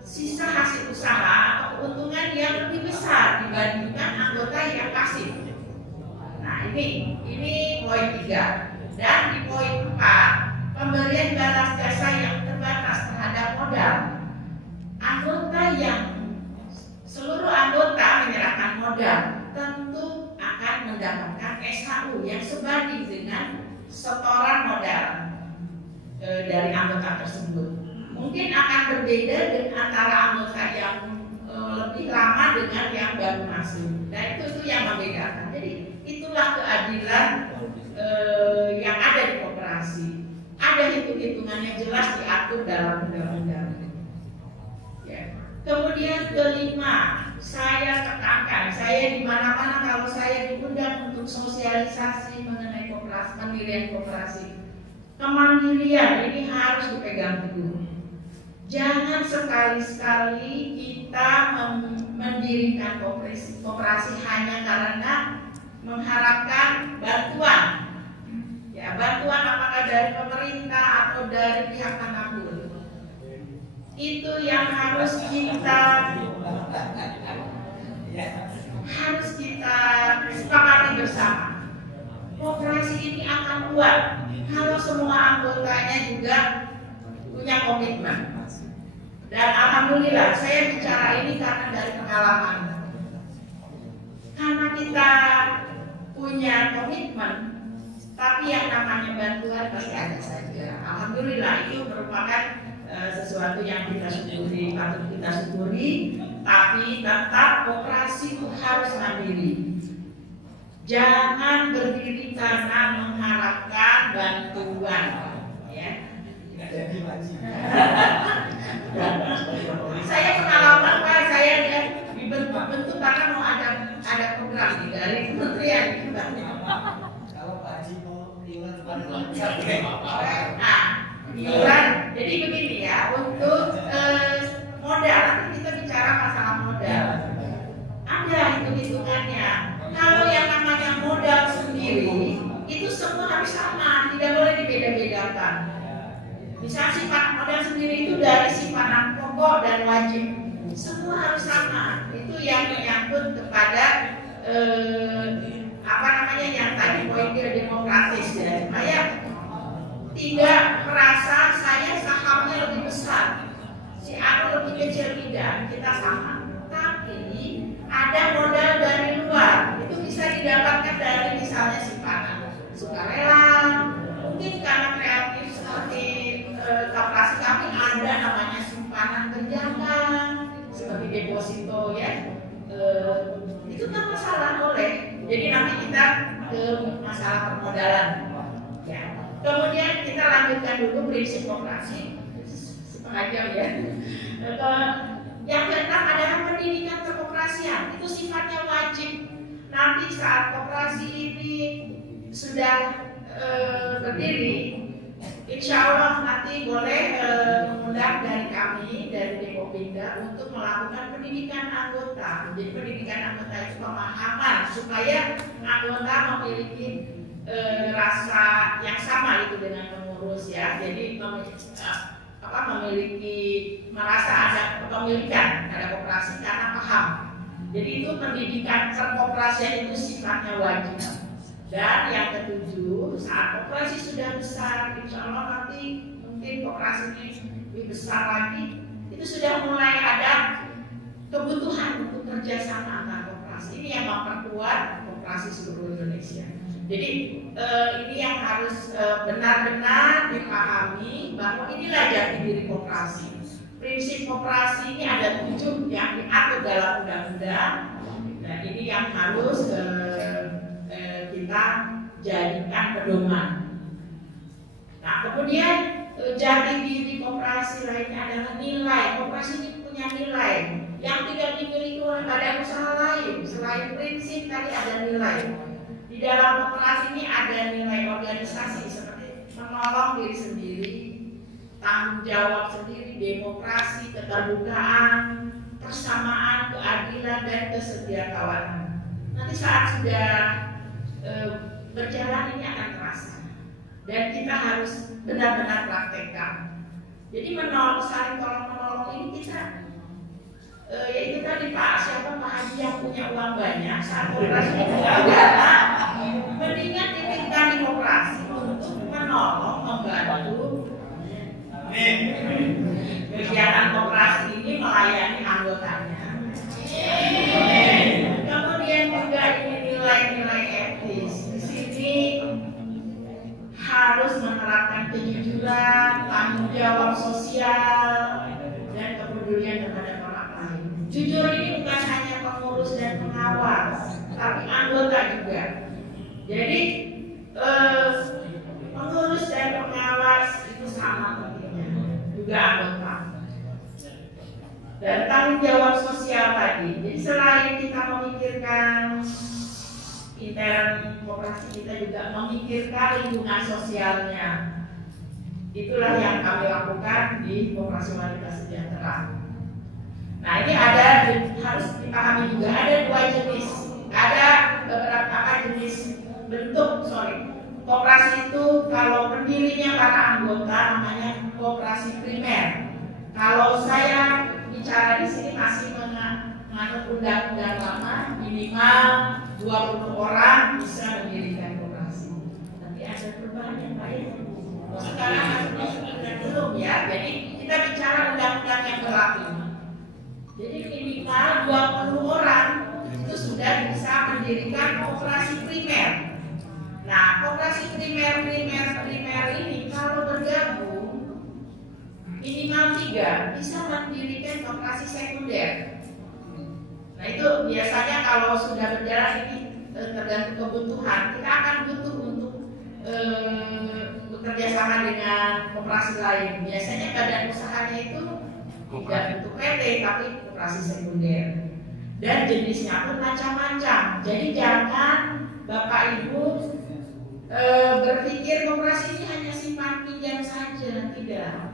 sisa hasil usaha atau keuntungan yang lebih besar dibandingkan anggota yang pasif. Nah, ini poin 3. Dan di poin 4, pemberian balas jasa yang terbatas terhadap modal. Seluruh anggota menyerahkan modal tentu akan mendapatkan SHU yang sebanding dengan setoran modal dari anggota tersebut. Mungkin akan berbeda dengan antara anggota yang lebih lama dengan yang baru masuk. Dan itu yang membedakan. Jadi itulah keadilan yang ada di koperasi. Ada hitung-hitungannya jelas diatur dalam undang-undang. Ya. Kemudian kelima, saya tekankan, saya di mana-mana kalau saya diundang untuk sosialisasi mengenai koperasi, pendirian koperasi, kemandirian ini harus dipegang teguh. Jangan sekali-sekali kita mendirikan koperasi hanya karena mengharapkan bantuan. Ya, bantuan apakah dari pemerintah atau dari pihak manapun. Itu yang harus kita akan kuat kalau semua anggotanya juga punya komitmen. Dan alhamdulillah saya bicara ini karena dari pengalaman. Karena kita punya komitmen, tapi yang namanya bantuan pasti ada saja. Alhamdulillah itu merupakan sesuatu yang kita syukuri, patut kita syukuri. Tapi tetap koperasi itu harus mandiri. Jangan berdiri karena mengharapkan bantuan. Ya. Saya pengalaman Pak, saya dibentuk karena mau ada program nih dari kementerian. Kalau Pak Haji mau iuran Nah, iuran. Jadi begini ya, untuk modal, nanti kita bicara masalah modal. Ada hitung-hitungannya. Kalau yang namanya modal sendiri, itu semua harus sama, tidak boleh dibeda-bedakan. Misal sifat modal sendiri itu dari sifat pokok dan wajib, semua harus sama. Itu yang menyangkut kepada yang tadi poin demokratis ya, supaya tidak merasa saya sahamnya lebih besar, si A lebih kecil, tidak, kita sama. Tapi ada modal dari luar, itu bisa didapatkan dari misalnya simpanan sukarela, mungkin karena kreatif seperti koperasi kami ada namanya simpanan berjangka seperti deposito ya, itu tak masalah, boleh. Jadi nanti kita ke masalah permodalan ya. Kemudian kita lanjutkan dulu prinsip koperasi setengah jam ya. Yang keenam adalah pendidikan kekoperasian, itu sifatnya wajib. Nanti saat koperasi ini sudah berdiri, insya Allah nanti boleh mengundang dari kami, dari Depopinda untuk melakukan pendidikan anggota. Jadi pendidikan anggota itu pemahaman supaya anggota memiliki rasa yang sama itu dengan pengurus ya. Jadi memiliki merasa ada kepemilikan pada koperasi karena paham. Jadi itu pendidikan perkoperasian itu sifatnya wajib. Dan yang ketujuh, saat koperasi sudah besar, insya Allah nanti mungkin koperasi ini lebih besar lagi, itu sudah mulai ada kebutuhan untuk kerjasama antar koperasi. Ini yang memperkuat koperasi seluruh Indonesia. Jadi ini yang harus benar-benar dipahami bahwa inilah jati diri koperasi. Prinsip koperasi ini ada 7 yang diatur dalam undang-undang. Nah ini yang harus kita jadikan pedoman. Nah kemudian jati diri koperasi lainnya adalah nilai. Koperasi ini punya nilai yang tidak dimiliki oleh badan usaha lain. Selain prinsip tadi ada nilai. Di dalam koperasi ini ada nilai organisasi seperti menolong diri sendiri, tanggung jawab sendiri, demokrasi, keterbukaan, persamaan, keadilan, dan kesetiakawanan. Nanti saat sudah berjalan ini akan terasa dan kita harus benar-benar praktekkan. Jadi saling tolong menolong ini kita yaitu tadi siapa Pak Haji yang punya uang banyak saat koperasi itu ada, mendingan titipkan di koperasi untuk menolong, membantu kegiatan koperasi ini melayani anggotanya. Kemudian juga ini nilai-nilai etis. Di sini harus menerapkan kejujuran, tanggung jawab sosial, dan kepedulian terhadap orang lain. Jujur ini bukan hanya pengurus dan pengawas, tapi anggota juga. Jadi pengurus dan pengawas itu sama pentingnya, juga anggota. Dan tanggung jawab sosial tadi. Jadi selain kita memikirkan intern koperasi, kita juga memikirkan lingkungan sosialnya. Itulah yang kami lakukan di Koperasi Wanita Sejahtera. Nah ini harus dipahami juga ada 2 jenis. Ada beberapa jenis bentuk koperasi itu. Kalau pendirinya para anggota namanya koperasi primer. Kalau saya bicara di sini masih menganut undang-undang lama, minimal 20 orang bisa mendirikan koperasi. Nanti ada perubahan yang baik. Sekarang masih belum ya. Jadi kita bicara undang-undang yang berlaku. Jadi minimal 20 orang itu sudah bisa mendirikan koperasi primer. Nah, koperasi primer ini kalau bergabung minimal 3 bisa mendirikan koperasi sekunder. Nah, itu biasanya kalau sudah berjalan ini tergantung kebutuhan. Kita akan butuh untuk bekerja sama dengan koperasi lain. Biasanya badan usahanya itu tidak untuk PT tapi koperasi sekunder. Dan jenisnya pun macam-macam. Jadi jangan Bapak Ibu berpikir koperasi ini hanya simpan pinjam saja, tidak.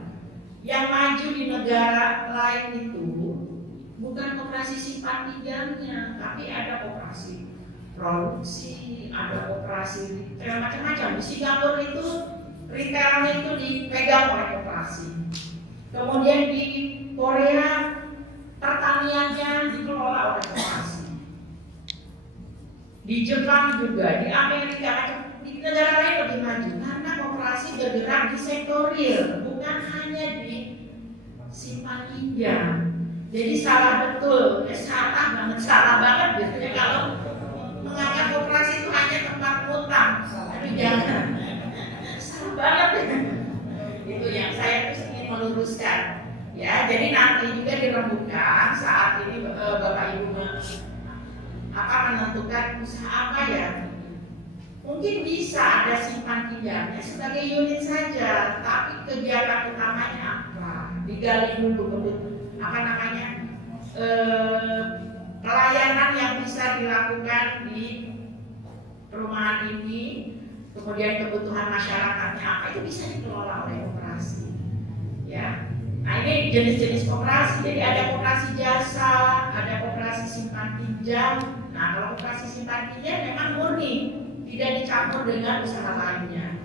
Yang maju di negara lain itu bukan koperasi simpan pinjamnya, tapi ada koperasi produksi, ada koperasi retail macam-macam. Di Singapura itu retailnya itu dipegang oleh koperasi. Kemudian di Korea pertaniannya dikelola oleh koperasi. Di Jepang juga, di Amerika, di negara lain lebih maju karena koperasi bergerak di sektor real, bukan hanya di simpan pinjam. Jadi salah betul, salah banget biasanya kalau menganggap koperasi itu hanya tempat utang. Tapi jangan, salah banget. Itu yang saya terus ingin meluruskan. Ya, jadi nanti juga dirembukan saat ini Bapak Ibu menentukan usaha apa ya. Mungkin bisa ada simpan pinjamnya sebagai unit saja, tapi kegiatan utamanya apa? Digali dulu pelayanan yang bisa dilakukan di perumahan ini, kemudian kebutuhan masyarakatnya apa itu bisa dikelola oleh koperasi. Ya. Nah, ini jenis-jenis koperasi. Jadi ada koperasi jasa, ada koperasi simpan pinjam. Nah, kalau koperasi simpan pinjam memang murni, tidak dicampur dengan usaha lainnya.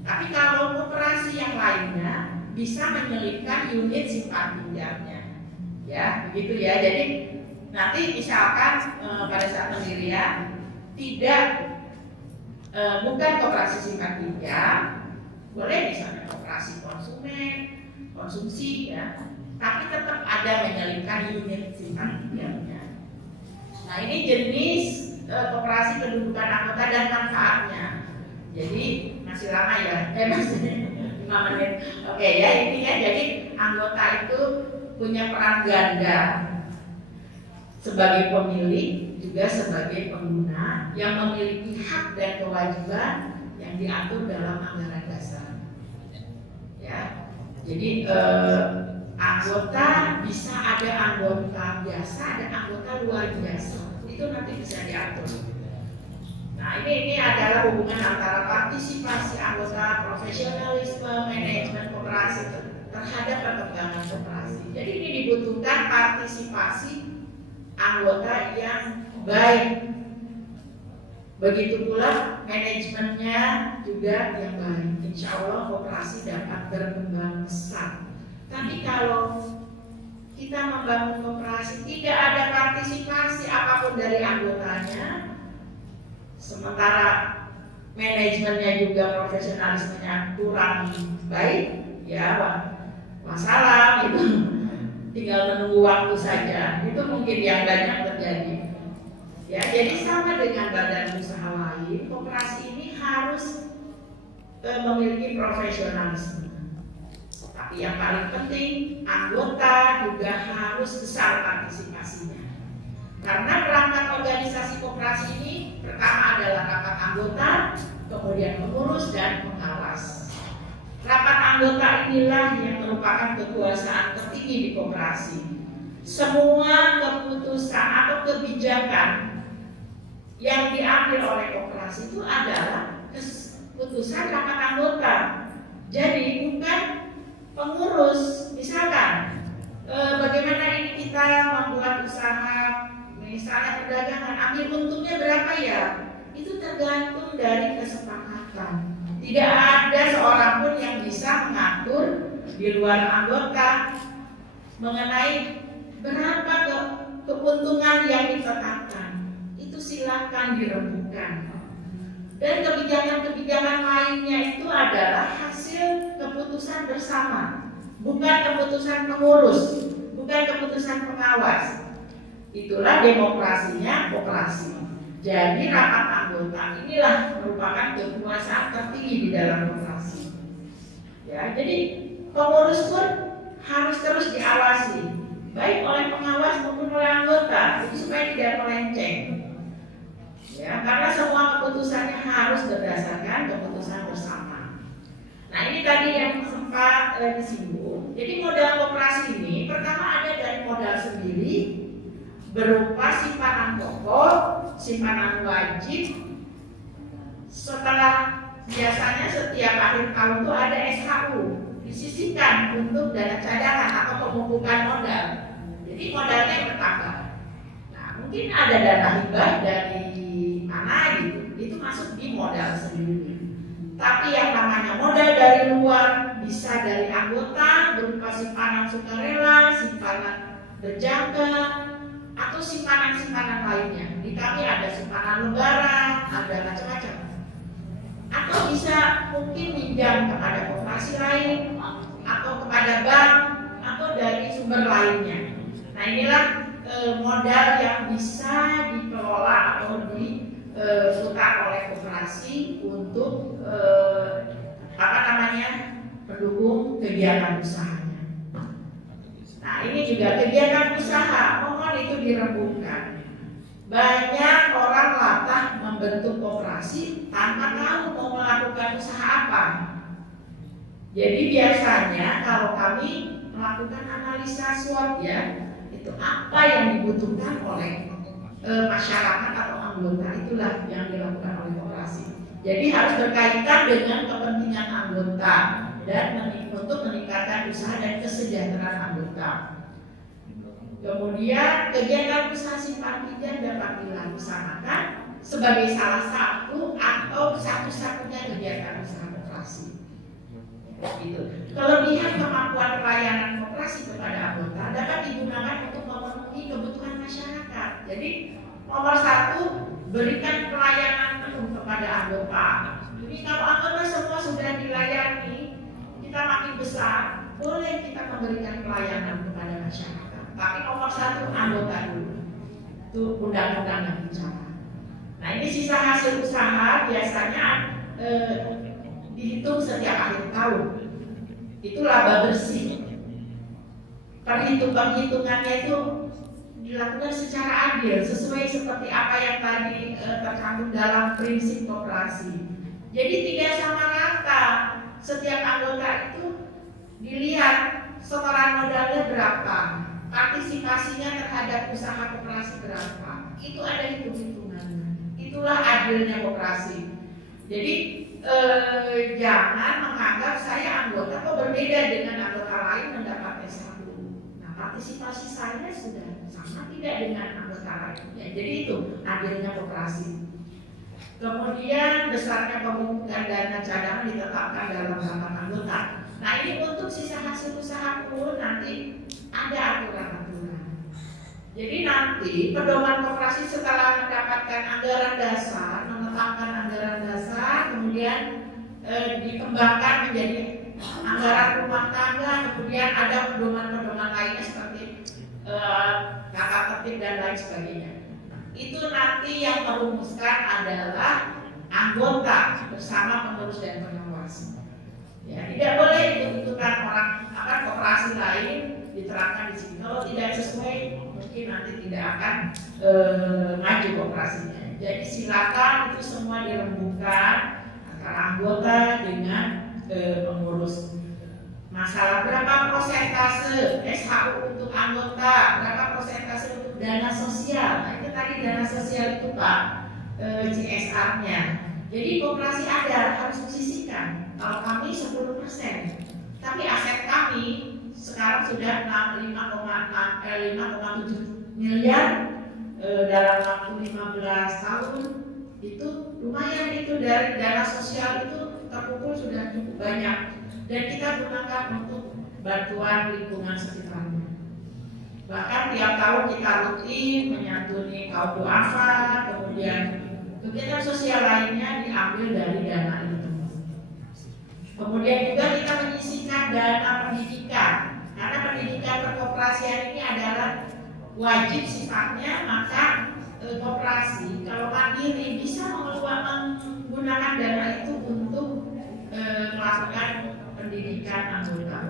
Tapi kalau koperasi yang lainnya bisa menyelipkan unit simpan pinjamnya. Ya, begitu ya. Jadi nanti misalkan pada saat pendirian tidak bukan koperasi simpan pinjam, boleh misalnya koperasi konsumsi ya, tapi tetap ada menyelipkan unit simpan pinjamnya. Nah, ini jenis koperasi kedudukan anggota dan manfaatnya. Jadi masih lama ya, masih 5 menit. Oke ya, intinya jadi anggota itu punya peran ganda sebagai pemilik juga sebagai pengguna yang memiliki hak dan kewajiban yang diatur dalam anggaran dasar. Ya, jadi anggota bisa ada anggota biasa, ada anggota luar biasa. Itu nanti bisa diatur. Nah, ini adalah hubungan antara partisipasi anggota, profesionalisme, manajemen koperasi terhadap perkembangan koperasi. Jadi ini dibutuhkan partisipasi anggota yang baik. Begitu pula manajemennya juga yang baik. Insya Allah koperasi dapat berkembang besar. Tapi kalau kita membangun koperasi tidak ada partisipasi apapun dari anggotanya, sementara manajemennya juga profesionalismenya kurang baik, ya masalah itu tinggal menunggu waktu saja. Itu mungkin yang banyak terjadi. Ya, jadi sama dengan badan usaha lain, koperasi ini harus memiliki profesionalisme. Tapi yang paling penting, anggota juga harus besar partisipasinya. Karena perangkat organisasi koperasi ini pertama adalah rapat anggota, kemudian pengurus dan pengawas. Rapat anggota inilah yang merupakan kekuasaan tertinggi di koperasi. Semua keputusan atau kebijakan yang diambil oleh koperasi itu adalah keputusan rapat anggota. Jadi bukan pengurus. Misalkan bagaimana ini kita membuat usaha, misalnya perdagangan, ambil untungnya berapa ya? Itu tergantung dari kesepakatan. Tidak ada seorang pun yang bisa mengatur di luar anggota mengenai berapa keuntungan yang ditetapkan. Itu silakan dirembukan. Dan kebijakan-kebijakan lainnya itu adalah hasil keputusan bersama, bukan keputusan pengurus, bukan keputusan pengawas. Itulah demokrasinya koperasi. Jadi rapat anggota inilah merupakan kekuasaan tertinggi di dalam koperasi. Ya, jadi pengurus pun harus terus diawasi, baik oleh pengawas maupun oleh anggota, itu supaya tidak melenceng. Ya, karena semua keputusannya harus berdasarkan keputusan bersama. Nah, ini tadi yang sempat disinggung. Jadi modal koperasi ini pertama ada dari modal sendiri berupa simpanan pokok, simpanan wajib. Setelah biasanya setiap akhir tahun itu ada SHU disisihkan untuk dana cadangan atau pemupukan modal. Jadi modalnya bertambah. Nah, mungkin ada dana hibah dari mana gitu, itu masuk di modal sendiri. Tapi yang namanya modal dari luar bisa dari anggota berupa simpanan sukarela, simpanan berjangka, atau simpanan-simpanan lainnya. Di kami ada simpanan lebaran, ada macam-macam. Atau bisa mungkin pinjam kepada koperasi lain, atau kepada bank, atau dari sumber lainnya. Nah, inilah modal yang bisa dikelola atau diputar oleh koperasi untuk mendukung kegiatan usahanya. Nah, ini juga kegiatan usaha, mohon itu dirembukkan. Banyak orang latah membentuk koperasi tanpa tahu mau melakukan usaha apa. Jadi biasanya kalau kami melakukan analisa SWOT ya, itu apa yang dibutuhkan oleh masyarakat atau anggota, itulah yang dilakukan oleh koperasi. Jadi harus berkaitan dengan kepentingan anggota dan untuk meningkatkan usaha dan kesejahteraan anggota. Kemudian kegiatan usaha simpan pinjam dapat dilaksanakan sebagai salah satu atau satu-satunya kegiatan usaha koperasi. Gitu. Kelebihan kemampuan pelayanan koperasi kepada anggota dapat digunakan untuk memenuhi kebutuhan masyarakat. Jadi nomor satu, berikan pelayanan penuh kepada anggota. Jadi kalau anggota semua sudah dilayani, kita makin besar, boleh kita memberikan pelayanan kepada masyarakat. Tapi nomor satu anggota dulu. Itu undang-undang yang bicara. Nah, ini sisa hasil usaha biasanya dihitung setiap akhir tahun. Itu laba bersih. Perhitungannya itu dilakukan secara adil sesuai seperti apa yang tadi tercantum dalam prinsip koperasi. Jadi tidak sama rata. Setiap anggota itu dilihat setoran modalnya berapa, partisipasinya terhadap usaha koperasi berapa. Itu ada hitung-hitungannya. Itulah adilnya koperasi. Jadi jangan menganggap saya anggota kok berbeda dengan anggota lain mendapat S1. Nah, partisipasi saya sudah sama tidak dengan anggota lain. Ya, jadi itu adilnya koperasi. Kemudian besarnya pemungutan dana cadangan ditetapkan dalam rapat anggota. Nah, ini untuk sisa hasil usaha pun nanti ada aturan-aturan. Jadi nanti pedoman koperasi setelah mendapatkan anggaran dasar, menetapkan anggaran dasar, kemudian dikembangkan menjadi anggaran rumah tangga, kemudian ada pedoman-pedoman lainnya seperti tata tertib dan lain sebagainya. Itu nanti yang merumuskan adalah anggota bersama pengurus dan pengawas. Ya, tidak boleh ikut-ikutan orang koperasi lain diterapkan di sini. Kalau tidak sesuai, mungkin nanti tidak akan maju koperasinya. Jadi silakan itu semua dirembukkan antara anggota dengan pengurus. Masalah berapa persentase SHU untuk anggota, berapa persentase untuk dana sosial. Nah, itu tadi dana sosial itu Pak, CSR-nya. Jadi koperasi ada harus disisihkan. Kalau kami 10%, tapi aset kami sekarang sudah 5,7 miliar dalam waktu 15 tahun. Itu lumayan, itu dari dana sosial itu terkumpul sudah cukup banyak. Dan kita gunakan untuk bantuan lingkungan sekitarnya. Bahkan tiap tahun kita rutin menyantuni kaum duafa, kemudian kegiatan sosial lainnya diambil dari dana itu. Kemudian juga kita menyisihkan dana pendidikan, karena pendidikan perkoperasian ini adalah wajib sifatnya, maka koperasi kalau mandiri bisa menggunakan dana itu untuk melakukan pendidikan anggota.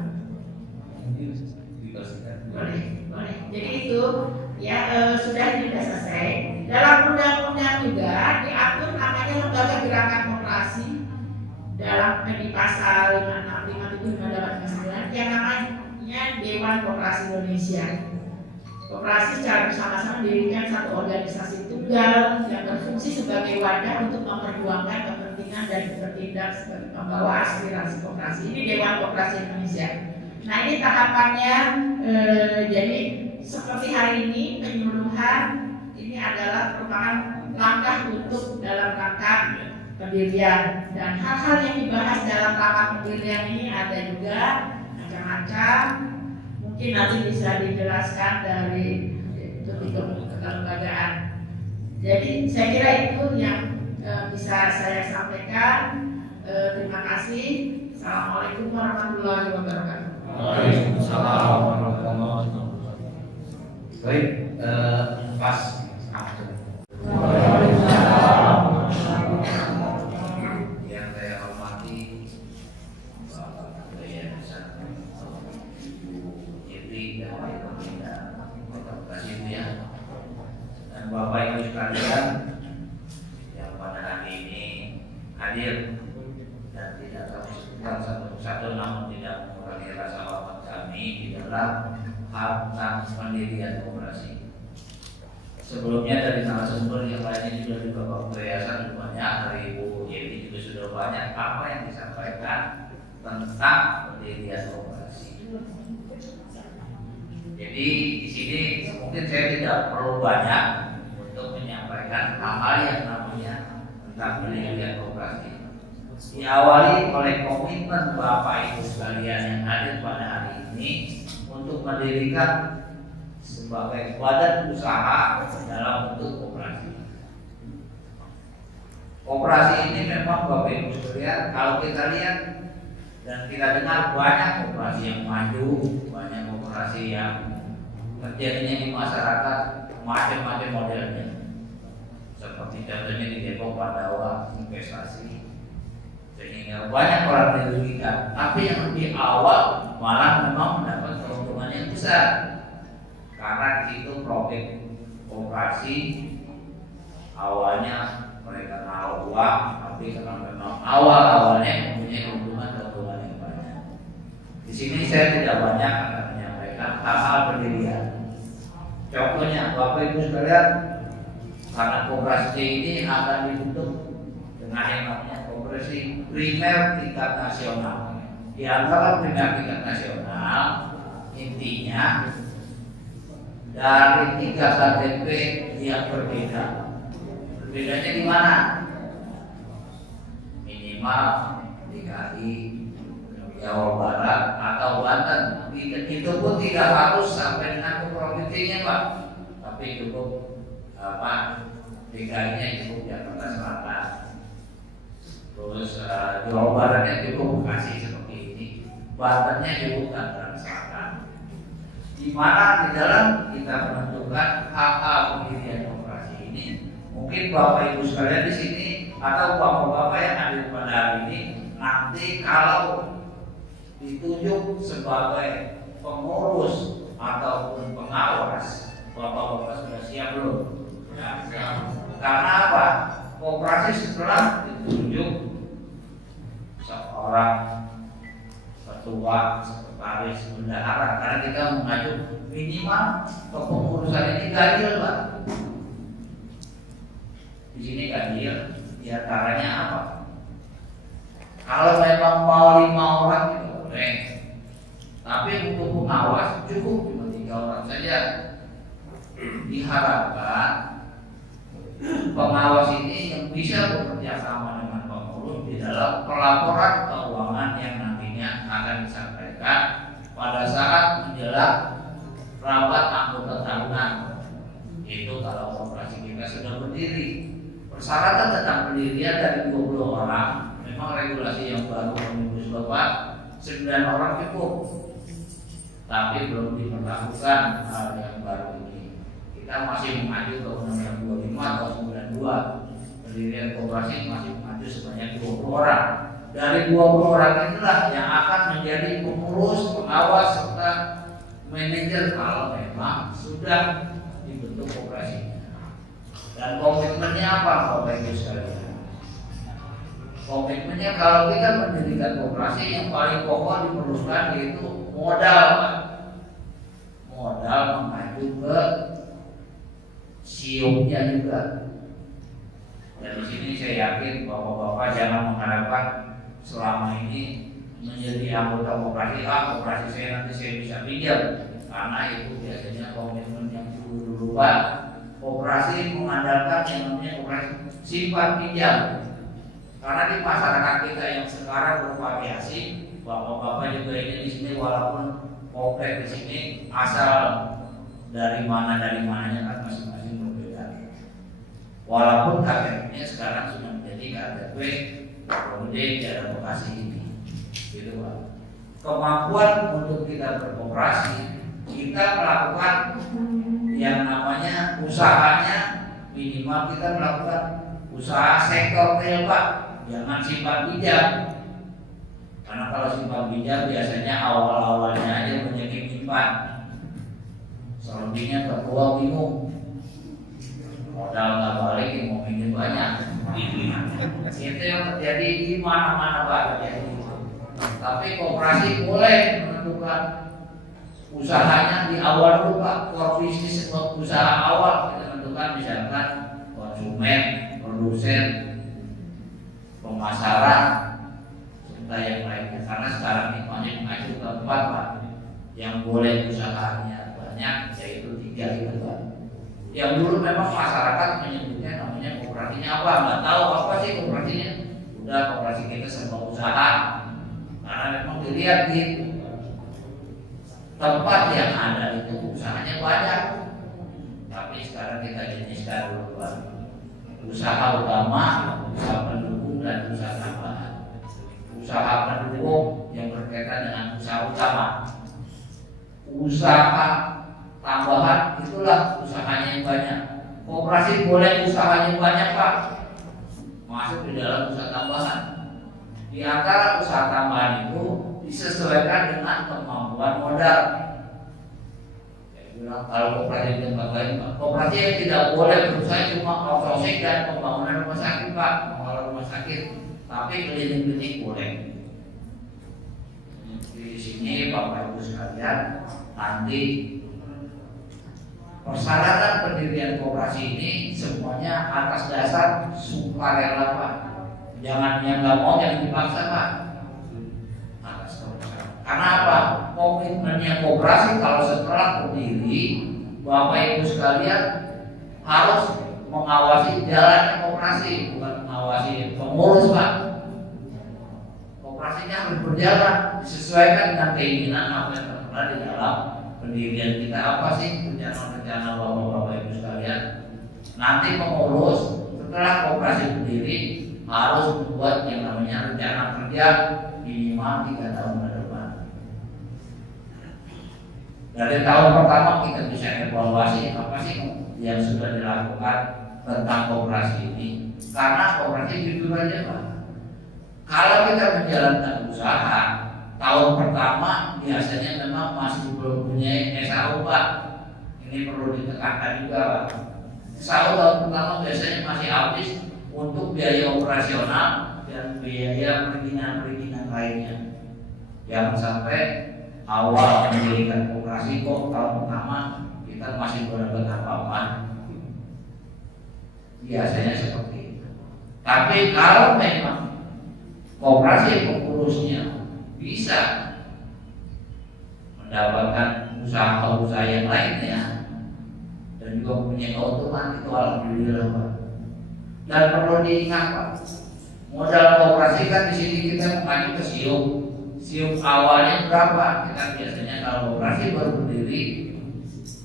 Boleh. Jadi itu ya sudah selesai. Dalam undang-undang juga diatur namanya lembaga gerakan koperasi dalam di pasal 565 yang namanya Dewan Koperasi Indonesia. Koperasi secara bersama-sama mendirikan satu organisasi tunggal yang berfungsi sebagai wadah untuk memperjuangkan kepentingan dan bertindak sebagai pembawa aspirasi koperasi. Ini Dewan Koperasi Indonesia. Nah ini tahapannya, jadi seperti hari ini penyuluhan ini adalah merupakan langkah untuk dalam rangka pendirian, dan hal-hal yang dibahas dalam rapat pendirian ini ada juga macam-macam. Mungkin nanti bisa dijelaskan dari kelembagaan. Jadi saya kira itu yang bisa saya sampaikan. Terima kasih. Assalamualaikum warahmatullahi wabarakatuh. Waalaikumsalam warahmatullahi wabarakatuh. Baik, pas. Yang saya hormati Bapak Yayasan Ibu Yeti dan Bapak Ibu ya, dan Bapak Ibu sekalian yang pada hari ini hadir dan tidak kami sebutkan satu-satu, namun tidak mengurangi rasa hormat kami di dalam hal tentang pendirian koperasi. Sebelumnya dari narasumber yang lainnya juga di Bapak Yayasan banyak, dari Ibu Yeti juga sudah banyak apa yang disampaikan tentang pendirian koperasi. Jadi di sini mungkin saya tidak perlu banyak untuk menyampaikan hal-hal yang namanya tentang pendirian koperasi. Diawali oleh komitmen Bapak Ibu sekalian yang hadir pada hari ini untuk mendirikan sebagai badan usaha dalam bentuk koperasi. Koperasi ini memang Bapak Ibu sekalian, kalau kita lihat dan kita dengar banyak koperasi yang maju, banyak koperasi yang terjadinya di masyarakat, macam-macam modelnya. Seperti contohnya di Depok Pandawa investasi, sehingga banyak orang dirugikan. Tapi yang lebih awal malah memang mendapat keuntungan yang besar, karena di situ profit koperasi awalnya mereka naruh uang, tapi karena memang awalnya mempunyai keuntungan yang banyak. Di sini saya tidak banyak akan menyampaikan hal-hal pendirian. Contohnya Bapak Ibu sekalian, karena koperasi ini akan dibentuk dengan yang namanya koperasi primer tingkat nasional. Di antara primer tingkat nasional, intinya dari 3 KTP yang berbeda. Berbedanya di mana? Minimal DKI, Jawa Barat atau Banten. Itu pun tidak harus sampai dengan ke provinsinya, Pak. Tapi cukup DKI-nya cukup Jakarta Selatan. Terus Jawa Baratnya cukup Bekasi seperti ini. Bantennya cukup Tangerang Selatan. Di mana di dalam kita menentukan hal-hal pendirian koperasi ini, mungkin Bapak Ibu sekalian di sini atau bapak-bapak yang hadir pada hari ini nanti kalau ditunjuk sebagai pengurus ataupun pengawas, bapak-bapak sudah siap belum? Ya. Karena apa? Koperasi setelah ditunjuk seorang ketua, sekretaris, bendahara, karena kita mengacu minimal kepengurusan ini ganjil, Pak. Di sini ganjil, diantaranya apa? Kalau memang mau 5 orang itu boleh, tapi untuk pengawas cukup cuma 3 orang saja. Diharapkan pengawas ini yang bisa bekerja sama dengan pengurus di dalam pelaporan keuangan yang nantinya akan disampaikan pada saat menjelang rapat anggota tahunan. Itu kalau koperasi kita sudah berdiri. Persyaratan tentang pendirian dari 20 orang, memang regulasi yang baru Omnibus Law 9 orang cukup, tapi belum diperlakukan hal yang baru ini. Kita masih mengacu ke Undang-Undang 25 atau 92. Pendirian koperasi masih mengacu sebanyak 20 orang. Dari 20 orang inilah yang akan menjadi pengurus, pengawas serta manajer kalau memang sudah dibentuk koperasinya. Dan komitmennya apa Bapak Ibu sekalian? Komitmennya kalau kita mendirikan koperasi yang paling pokok diperlukan yaitu modal, Pak. Modal mengacu ke siupnya juga. Dan di sini saya yakin Bapak-bapak jangan mengharapkan selama ini menjadi anggota koperasi koperasi saya nanti saya bisa pinjam, karena itu biasanya komitmen yang dulu Pak. Koperasi mengandalkan yang namanya koperasi simpan pinjam. Karena di masyarakat kita yang sekarang bervariasi, bapak-bapak juga ini di sini walaupun komplek di sini asal dari mananya kan masing-masing berbeda. Walaupun KTP-nya sekarang sudah menjadi KTP Kode Daerah Bekasi ini, gitu Pak. Kemampuan untuk kita berkoperasi, kita melakukan yang namanya usahanya minimal kita melakukan usaha sektor real Pak, jangan simpan pinjam. Karena kalau simpan pinjam biasanya awal-awalnya aja menjadi nyimpan, selebihnya ketua bingung, modal nggak balik mau pinjam banyak. Itu yang terjadi di mana-mana Pak terjadi. Tapi koperasi boleh menentukan usahanya di awal dulu Pak, core bisnis usaha awal kita tentukan misalkan konsumen, produsen, pemasaran, serta yang lainnya. Karena sekarang ini masih mengacu ke 4 Pak, yang boleh usahanya banyak yaitu 3 itu Pak. Yang dulu memang masyarakat menyebutnya namanya koperasinya apa, nggak tahu apa sih koperasinya. Udah koperasi kita serba usaha, karena memang dilihat di tempat yang ada itu usahanya banyak. Tapi sekarang kita jeniskan dulu Pak, usaha utama, usaha pendukung dan usaha tambahan. Usaha pendukung yang berkaitan dengan usaha utama. Usaha tambahan itulah usahanya yang banyak. Koperasi boleh usahanya banyak Pak, masuk di dalam usaha tambahan. Di antara usaha tambahan itu disesuaikan dengan kemampuan modal. Saya bilang kalau koperasi di tempat lain Pak, koperasi yang tidak boleh berusaha cuma outsourcing dan pembangunan rumah sakit Pak, pengelola rumah sakit, tapi klinik-klinik boleh. Di sini Bapak Ibu sekalian, nanti persyaratan pendirian koperasi ini semuanya atas dasar sukarela Pak. Jangan yang nggak mau yang dipaksa Pak. Karena apa? Komitmennya koperasi kalau setelah berdiri, Bapak Ibu sekalian harus mengawasi jalannya koperasi, bukan mengawasi pengurus Pak. Koperasinya harus berjalan disesuaikan dengan keinginan apa yang tertera di dalam pendirian kita. Apa sih rencana-rencana Bapak Ibu sekalian? Nanti pengurus setelah koperasi berdiri harus membuat yang namanya rencana kerja minimal 3 tahun ke depan. Dari tahun pertama kita bisa evaluasi apa sih yang sudah dilakukan tentang koperasi ini. Karena koperasi jujur aja Pak, kalau kita menjalankan usaha tahun pertama biasanya memang masih belum punya SAU Pak. Ini perlu ditekankan juga Pak. SAU tahun pertama biasanya masih habis untuk biaya operasional dan biaya perizinan lainnya. Jangan sampai awal mendirikan koperasi kok tahun pertama kita masih belum dapat apa-apa. Biasanya seperti itu. Tapi kalau memang koperasi pengurusnya bisa mendapatkan usaha-usaha yang lainnya dan juga punya keuntungan, itu alhamdulillah Pak. Dan perlu diingat Pak, modal koperasi kan di sini kita mengacu ke siup. Siup awalnya berapa? Kita biasanya kalau koperasi baru berdiri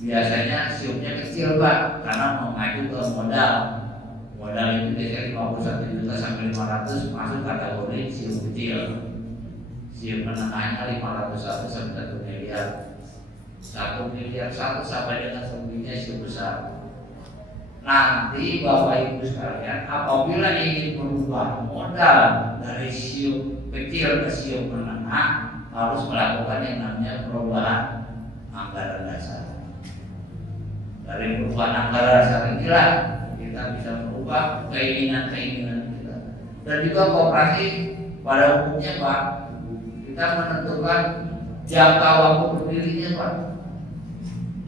biasanya siupnya kecil Pak, karena mengacu ke modal Modal itu biasanya 51 juta sampai 500 masuk kategori SIUP kecil. SIUP menengahnya 501 sampai 1 miliar. 1 miliar 1 sampai dengan selebihnya SIUP besar. Nanti Bapak Ibu sekalian, apabila ingin merubah modal dari SIUP kecil ke SIUP menengah, harus melakukan yang namanya perubahan anggaran dasar. Dari perubahan anggaran dasar inilah kita bisa merubah keinginan-keinginan kita. Dan juga koperasi pada umumnya Pak, kita menentukan jangka waktu berdirinya Pak.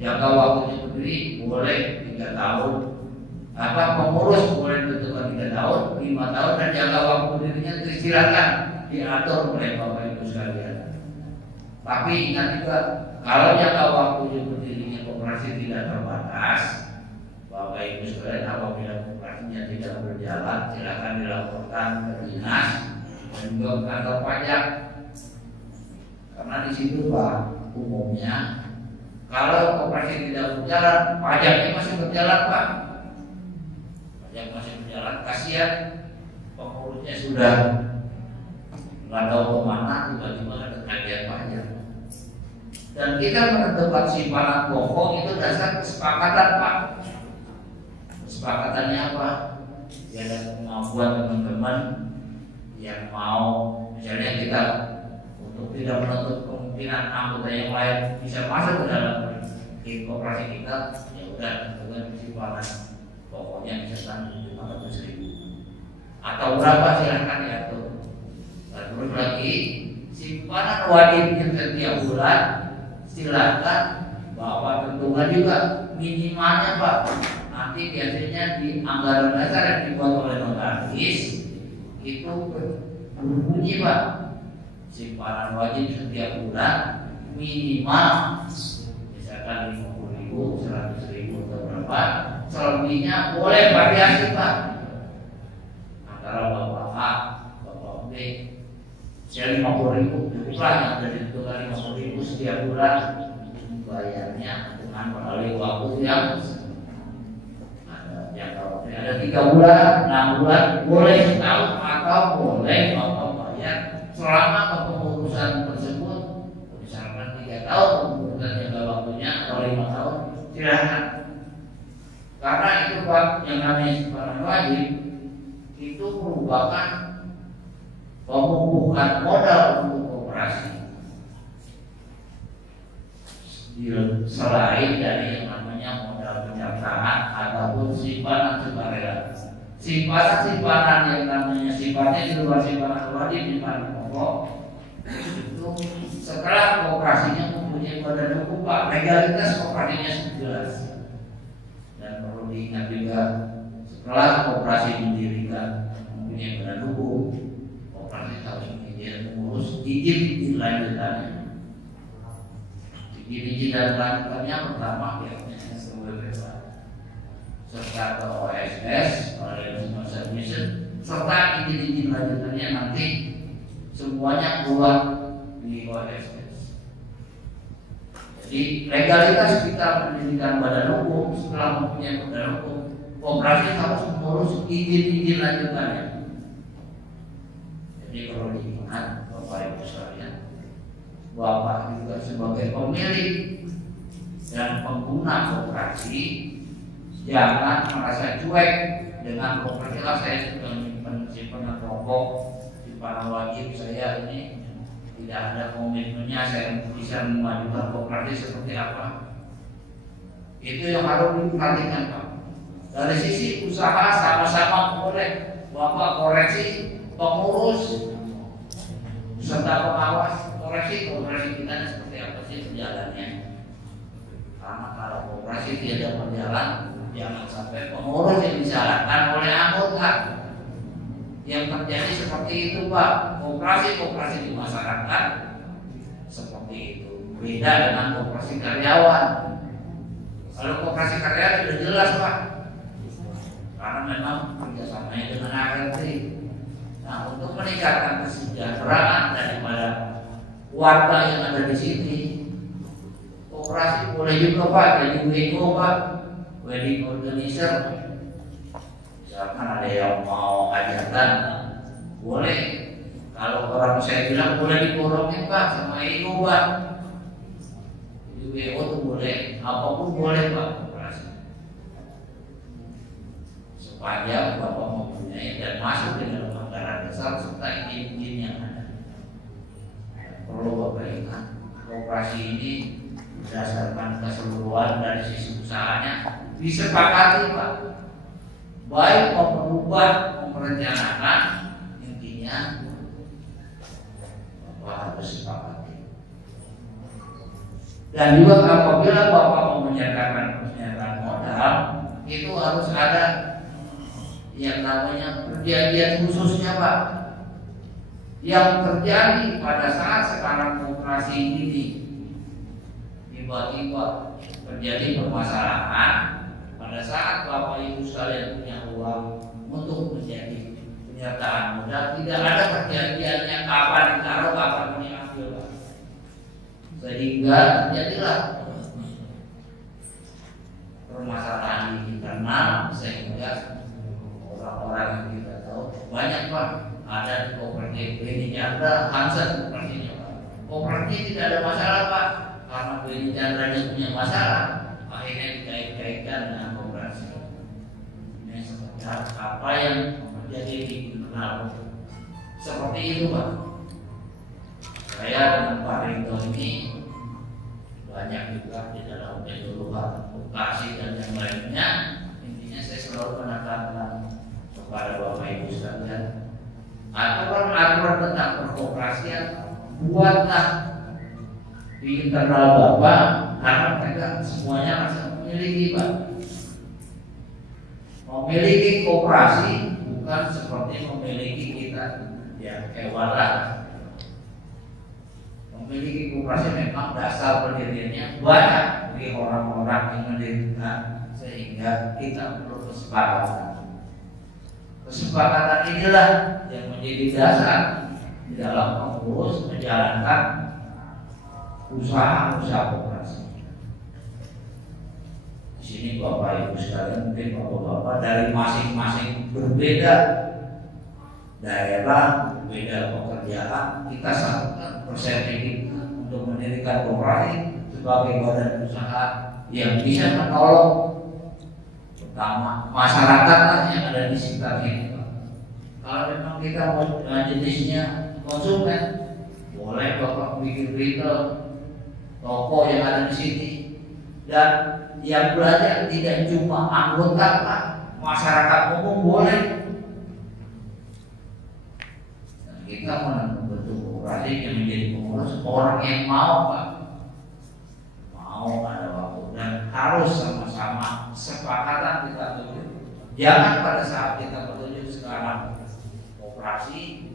Jangka waktunya berdiri boleh 3 tahun. Pengurus boleh tentukan 3 tahun, 5 tahun, dan jangka waktu berdirinya silakan diatur oleh Bapak Ibu sekalian. Tapi ingat juga, kalau jangka waktu berdirinya koperasi tidak terbatas, Bapak Ibu sekalian, apabila koperasinya tidak berjalan, silakan dilaporkan ke dinas dan juga ke kantor pajak. Karena di situ Pak, umumnya kalau koperasi tidak berjalan, pajaknya masih berjalan Pak. Pajak masih berjalan, kasihan pengurusnya sudah nggak tahu kemana, tiba-tiba ada tagihan pajak. Dan kita menentukan simpanan pokok itu dasar kesepakatan Pak. Kesepakatannya apa? Ya, ada kemampuan teman-teman yang mau, misalnya kita untuk tidak menutup kemungkinan anggota yang lain bisa masuk ke dalam koperasi kita, ya udah tentukan simpanan pokoknya misalkan 500.000 atau berapa silahkan diatur. Dan terus lagi simpanan wajibnya setiap bulan silakan Bapak tentukan juga minimalnya Pak. Nanti biasanya di anggaran dasar yang dibuat oleh notaris itu berbunyi Pak, simpanan wajib setiap bulan minimal misalkan 50.000, 100.000 atau berapa, selebihnya boleh variasi Pak. Antara Bapak A, Bapak B, saya 50.000, cukuplah yang dari tentukan 50.000 setiap bulan, bayarnya dengan melalui waktu yang ada 3 bulan, 6 bulan, boleh setahun atau boleh Bapak bayar selama kepengurusan tersebut, misalkan 3 tahun kepengurusan jangka waktunya atau 5 tahun, silakan. Karena itu Pak, yang namanya simpanan wajib itu merupakan pemumpukan modal untuk koperasi. Selain dari yang namanya modal penyertaan ataupun simpanan sukarela. Simpanan yang namanya sifatnya di luar simpanan wajib, simpanan pokok itu setelah koperasinya mempunyai badan hukum Pak, legalitas koperasinya jelas. Dan perlu diingat juga, setelah koperasi didirikan mempunyai badan hukum, koperasi harus mengurus izin lanjutannya. Izin dan lanjutannya pertama pihaknya SWB serta ke OSS, Organization Submission, serta izin lanjutannya nanti semuanya keluar di OSS. Jadi legalitas kita mendirikan badan hukum, setelah mempunyai badan hukum, koperasi harus mengurus izin lanjutannya. Jadi perlu diingat Bapak Ibu sekalian, Bapak juga sebagai pemilik dan pengguna koperasi jangan merasa cuek dengan koperasi. Saya sudah menyimpan simpanan pokok, simpanan wajib saya ini tidak ada komitmennya, saya bisa memajukan koperasi seperti apa. Itu yang harus diperhatikan Pak. Dari sisi usaha sama-sama boleh Bapak koreksi pengurus serta pengawas, koreksi kita seperti apa sih jalannya. Karena kalau koperasi tidak berjalan, jangan sampai pengurus yang disalahkan oleh anggota. Yang terjadi seperti itu Pak, koperasi di masyarakat seperti itu. Beda dengan koperasi karyawan. Kalau koperasi karyawan sudah jelas Pak, karena memang kerjasamanya dengan ART. Nah, untuk meningkatkan kesejahteraan daripada warga yang ada di sini, koperasi boleh juga Pak jadi WO Pak, wedding organizer. Misalkan ada yang mau hajatan, boleh. Kalau orang saya bilang boleh diborongin Pak sama IO Pak. Di WO tuh boleh, apapun boleh Pak operasi. Sepanjang Bapak mempunyai dan masuk di dalam anggaran dasar serta izin yang ada. Perlu Bapak ingat, operasi ini berdasarkan keseluruhan dari sisi usahanya disepakati Pak. Baik merubah, merencanakan, intinya Bapak harus sepakati. Dan juga apabila Bapak mau menyatakan pernyataan modal, itu harus ada yang namanya perjanjian khususnya Pak, yang terjadi pada saat sekarang operasi ini. Tiba-tiba terjadi permasalahan pada saat Bapak Ibu sekalian punya uang untuk menjadi penyertaan modal, tidak ada perjanjiannya kapan ditaruh, kapan diambil Pak. Sehingga terjadilah permasalahan di internal, sehingga orang-orang yang kita tahu banyak Pak, ada di koperasi Beni Chandra, Hansen koperasinya Pak. Koperasi tidak ada masalah Pak, karena Beni Chandra punya masalah, akhirnya dikait-kaitkan dengan koperasi. Ini sebenarnya apa yang terjadi di internal seperti itu Pak. Saya dengan Pak Rinto ini banyak juga di dalam penjualan operasi dan yang lainnya. Intinya saya selalu menekankan kepada Bapak Ibu sekalian, aturan-aturan tentang perkoperasian buatlah di internal Bapak, karena mereka semuanya masih memiliki Pak. Memiliki koperasi bukan seperti memiliki kita ya hewan lah. Memiliki koperasi memang dasar pendiriannya banyak dari orang-orang yang mendirikan, sehingga kita perlu kesepakatan. Kesepakatan inilah yang menjadi dasar di dalam mengurus menjalankan usaha-usaha koperasi. Di sini Bapak Ibu sekalian, mungkin Bapak-bapak dari masing-masing berbeda daerah, berbeda pekerjaan, kita satukan persepsi untuk mendirikan koperasi sebagai badan usaha yang bisa menolong pertama masyarakat yang ada di sekitar sini. Kalau memang kita mau jenisnya konsumen, boleh Bapak bikin retail, toko yang ada di sini, dan yang belajar tidak cuma anggota Pak, masyarakat umum boleh. Dan kita menentukan bentuk koperasi yang menjadi pengurus orang yang mau Pak, mau ada waktu dan harus sama-sama sepakatan kita tuju. Jangan pada saat kita bertuju sekarang operasi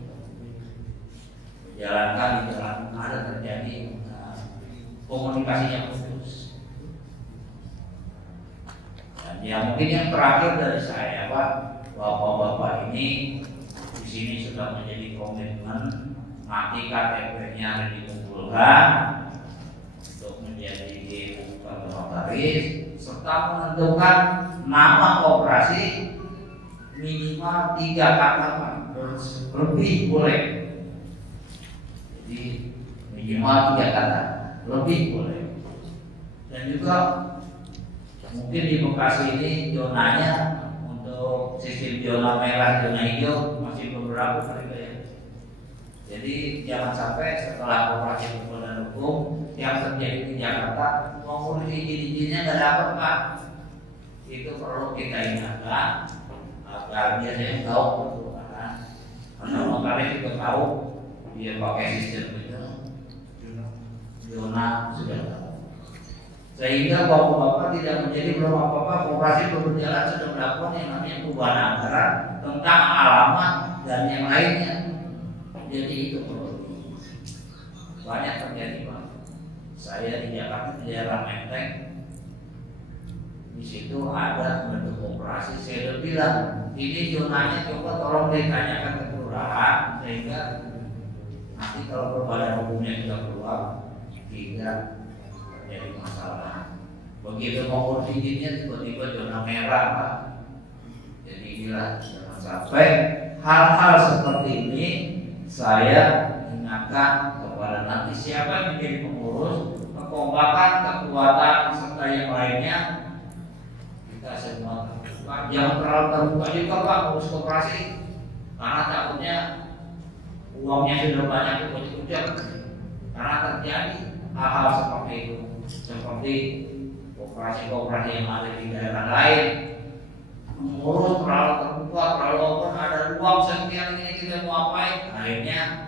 menjalankan di dalam ada terjadi komunikasinya putus. Dan ya mungkin yang terakhir dari saya Pak, Bapak-bapak ini di sini sudah menjadi komitmen nanti KTP-nya dikumpulkan untuk menjadi notaris serta menentukan nama koperasi minimal 3 kata Pak, lebih boleh. Jadi minimal 3 kata, lebih boleh. Dan juga mungkin di Bekasi ini zonanya untuk sistem zona merah, zona hijau masih beberapa kali ya. Jadi jangan sampai setelah koperasi dan hukum yang terjadi di Jakarta mengurus izin-izinnya nggak dapat Pak. Itu perlu kita ingatkan agar biasanya tahu pertukaran. Karena notaris juga tahu dia pakai sistem itu zona sudah tahu. Sehingga bapak-bapak tidak menjadi belum apa-apa koperasi berjalan sudah melakukan yang namanya perubahan anggaran tentang alamat dan yang lainnya. Jadi itu perlu banyak terjadi Pak. Saya di Jakarta di daerah Menteng, di situ ada bentuk koperasi. Saya udah bilang ini zonanya coba tolong ditanyakan ke kelurahan sehingga nanti kalau perbadan hukumnya sudah keluar tidak terjadi masalah. Begitu mau izinnya tiba-tiba zona merah Pak. Jadi Alhamdulillah, jangan sampai hal-hal seperti ini saya ingatkan kepada nanti siapa yang menjadi pengurus, kekompakan, kekuatan serta yang lainnya kita semua terbuka. Jangan terlalu terbuka juga Pak urus koperasi, karena takutnya uangnya sudah banyak dipujuk-pujuk, karena terjadi hal-hal seperti itu, seperti koperasi-koperasi yang ada di daerah lain. Mengurus terlalu terbuka, terlalu open, ada uang sekian ini kita mau apain, akhirnya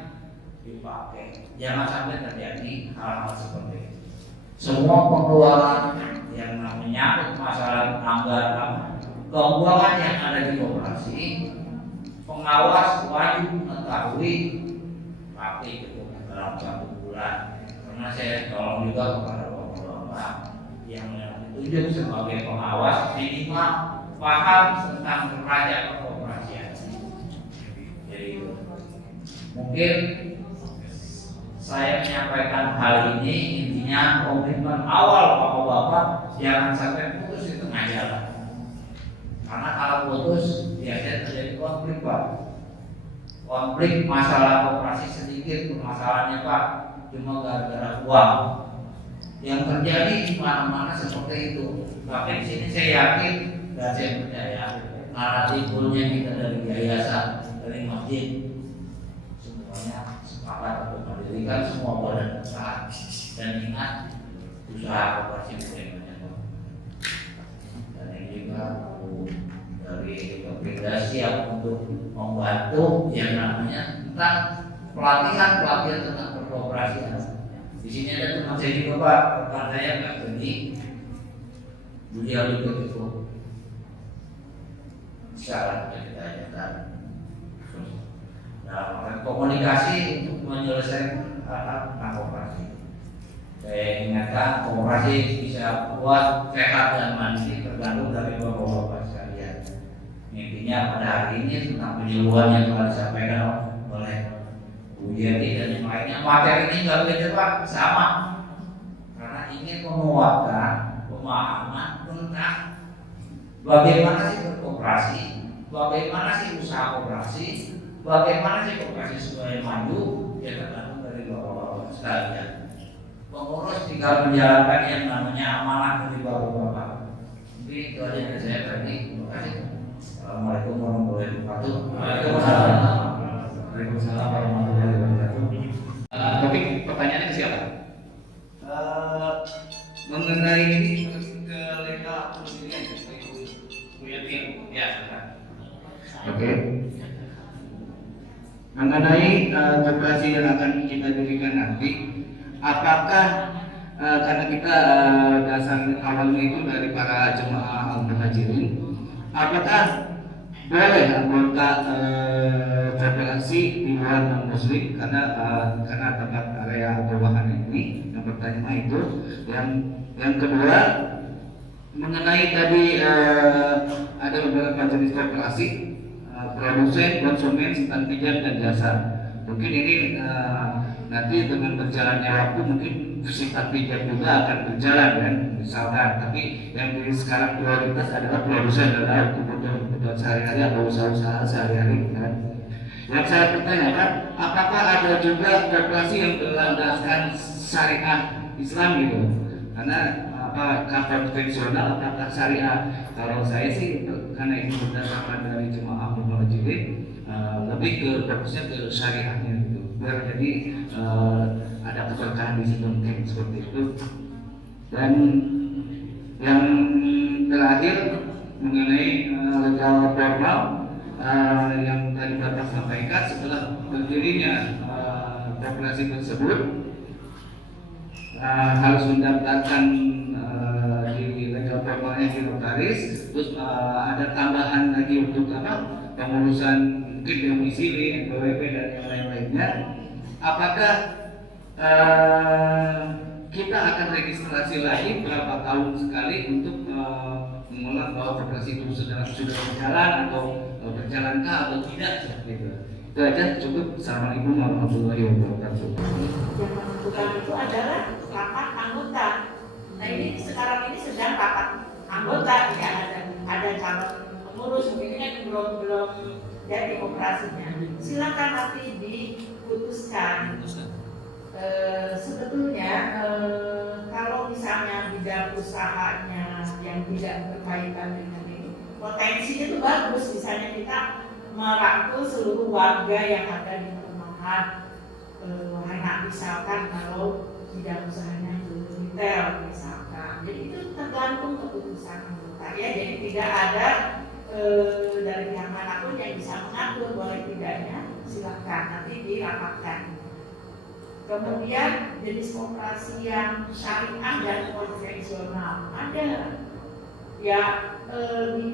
dipakai. Jangan sampai terjadi hal-hal seperti itu. Semua pengeluaran yang menyangkut masalah anggaran keuangan yang ada di koperasi, pengawas wajib mengetahui pakai itu dalam 1 bulan. Karena saya tolong juga kepada bapak-bapak yang ditunjuk sebagai pengawas minimal paham tentang neraca kekoperasian. Jadi mungkin saya menyampaikan hal ini intinya komitmen awal bapak-bapak jangan sampai putus di tengah jalan. Karena kalau putus biasanya terjadi konflik Pak. Konflik masalah koperasi sedikit permasalahannya Pak, cuma gara-gara uang. Yang terjadi di mana-mana seperti itu. Tapi di sini saya yakin dan saya percaya karena timbulnya kita dari yayasan, dari masjid, semuanya sepakat untuk mendirikan semua badan usaha dan ingat usaha koperasi bukan banyak. Dan ini juga dari Kopda siap untuk membantu yang namanya tentang pelatihan tentang perkoperasian. Di sini ada teman saya juga Pak, rekan saya Pak Beni, beliau juga itu syarat yang kita ajarkan. Nah, komunikasi untuk menyelesaikan hal-hal tentang koperasi. Saya ingatkan koperasi bisa buat sehat dan mandiri tergantung dari bapak-bapak sekalian. Intinya pada hari ini tentang penyuluhan yang telah disampaikan oleh Bu Yeti dan yang lainnya, materi ini nggak beda Pak, sama. Karena ingin menguatkan pemahaman tentang bagaimana sih berkoperasi, bagaimana sih usaha koperasi, bagaimana sih koperasi supaya maju, ya tergantung dari bapak-bapak sekalian. Pengurus tinggal menjalankan yang namanya amanah dari bapak-bapak. Mungkin itu aja dari saya tadi. Terima kasih. Assalamualaikum warahmatullahi wabarakatuh. Waalaikumsalam warahmatullahi wabarakatuh. Tapi pertanyaannya ke siapa? Mengenai ini ke legal terus ini aja. Bu Yati. Ya. Oke. Mengenai koperasi yang akan kita dirikan nanti, apakah karena kita dasar awalnya itu dari para jemaah al-muhajirin, apakah boleh anggota federasi di luar non-muslim karena tempat area atau wahana ini? Yang pertama itu, yang kedua mengenai tadi ada beberapa jenis koperasi, produsen, konsumen, simpan pinjam dan jasa. Mungkin ini nanti dengan berjalannya waktu mungkin simpan pinjam juga akan berjalan kan, misalkan. Tapi yang sekarang prioritas adalah produsen adalah kebutuhan sehari-hari atau usaha-usaha sehari-hari kan. Yang saya pertanyakan, apakah ada juga koperasi yang berlandaskan syariah Islam gitu? Karena apakah konvensional apakah syariah? Kalau saya sih karena ini berdasarkan dari jemaah muhajirin lebih ke fokusnya ke syariahnya gitu. Biar jadi ada keberkahan di situ mungkin seperti itu. Dan yang terakhir mengenai legal formal yang tadi Bapak sampaikan setelah berdirinya koperasi tersebut harus mendaftarkan di legal formalnya di notaris, terus ada tambahan lagi untuk pengurusan mungkin domisili, NPWP dan yang lain-lainnya. Apakah kita akan registrasi lagi berapa tahun sekali untuk mengulang bahwa koperasi itu sudah berjalan atau berjalankah atau tidak seperti itu? Itu aja cukup. Assalamualaikum warahmatullahi wabarakatuh. Yang menentukan itu adalah rapat anggota. Nah ini sekarang ini sedang rapat anggota, ya ada calon pengurus mungkin kan belum jadi operasinya. Silakan nanti diputuskan. Sebetulnya kalau misalnya bidang usahanya yang tidak berkaitan dengan ini, potensinya itu bagus. Misalnya kita merangkul seluruh warga yang ada di perumahan, anak misalkan kalau bidang usahanya retail misalkan. Jadi itu tergantung keputusan anggota ya. Jadi tidak ada dari pihak manapun yang bisa mengatur boleh tidaknya. Silakan nanti dirapatkan. Kemudian jenis koperasi yang syariah dan konvensional ada ya,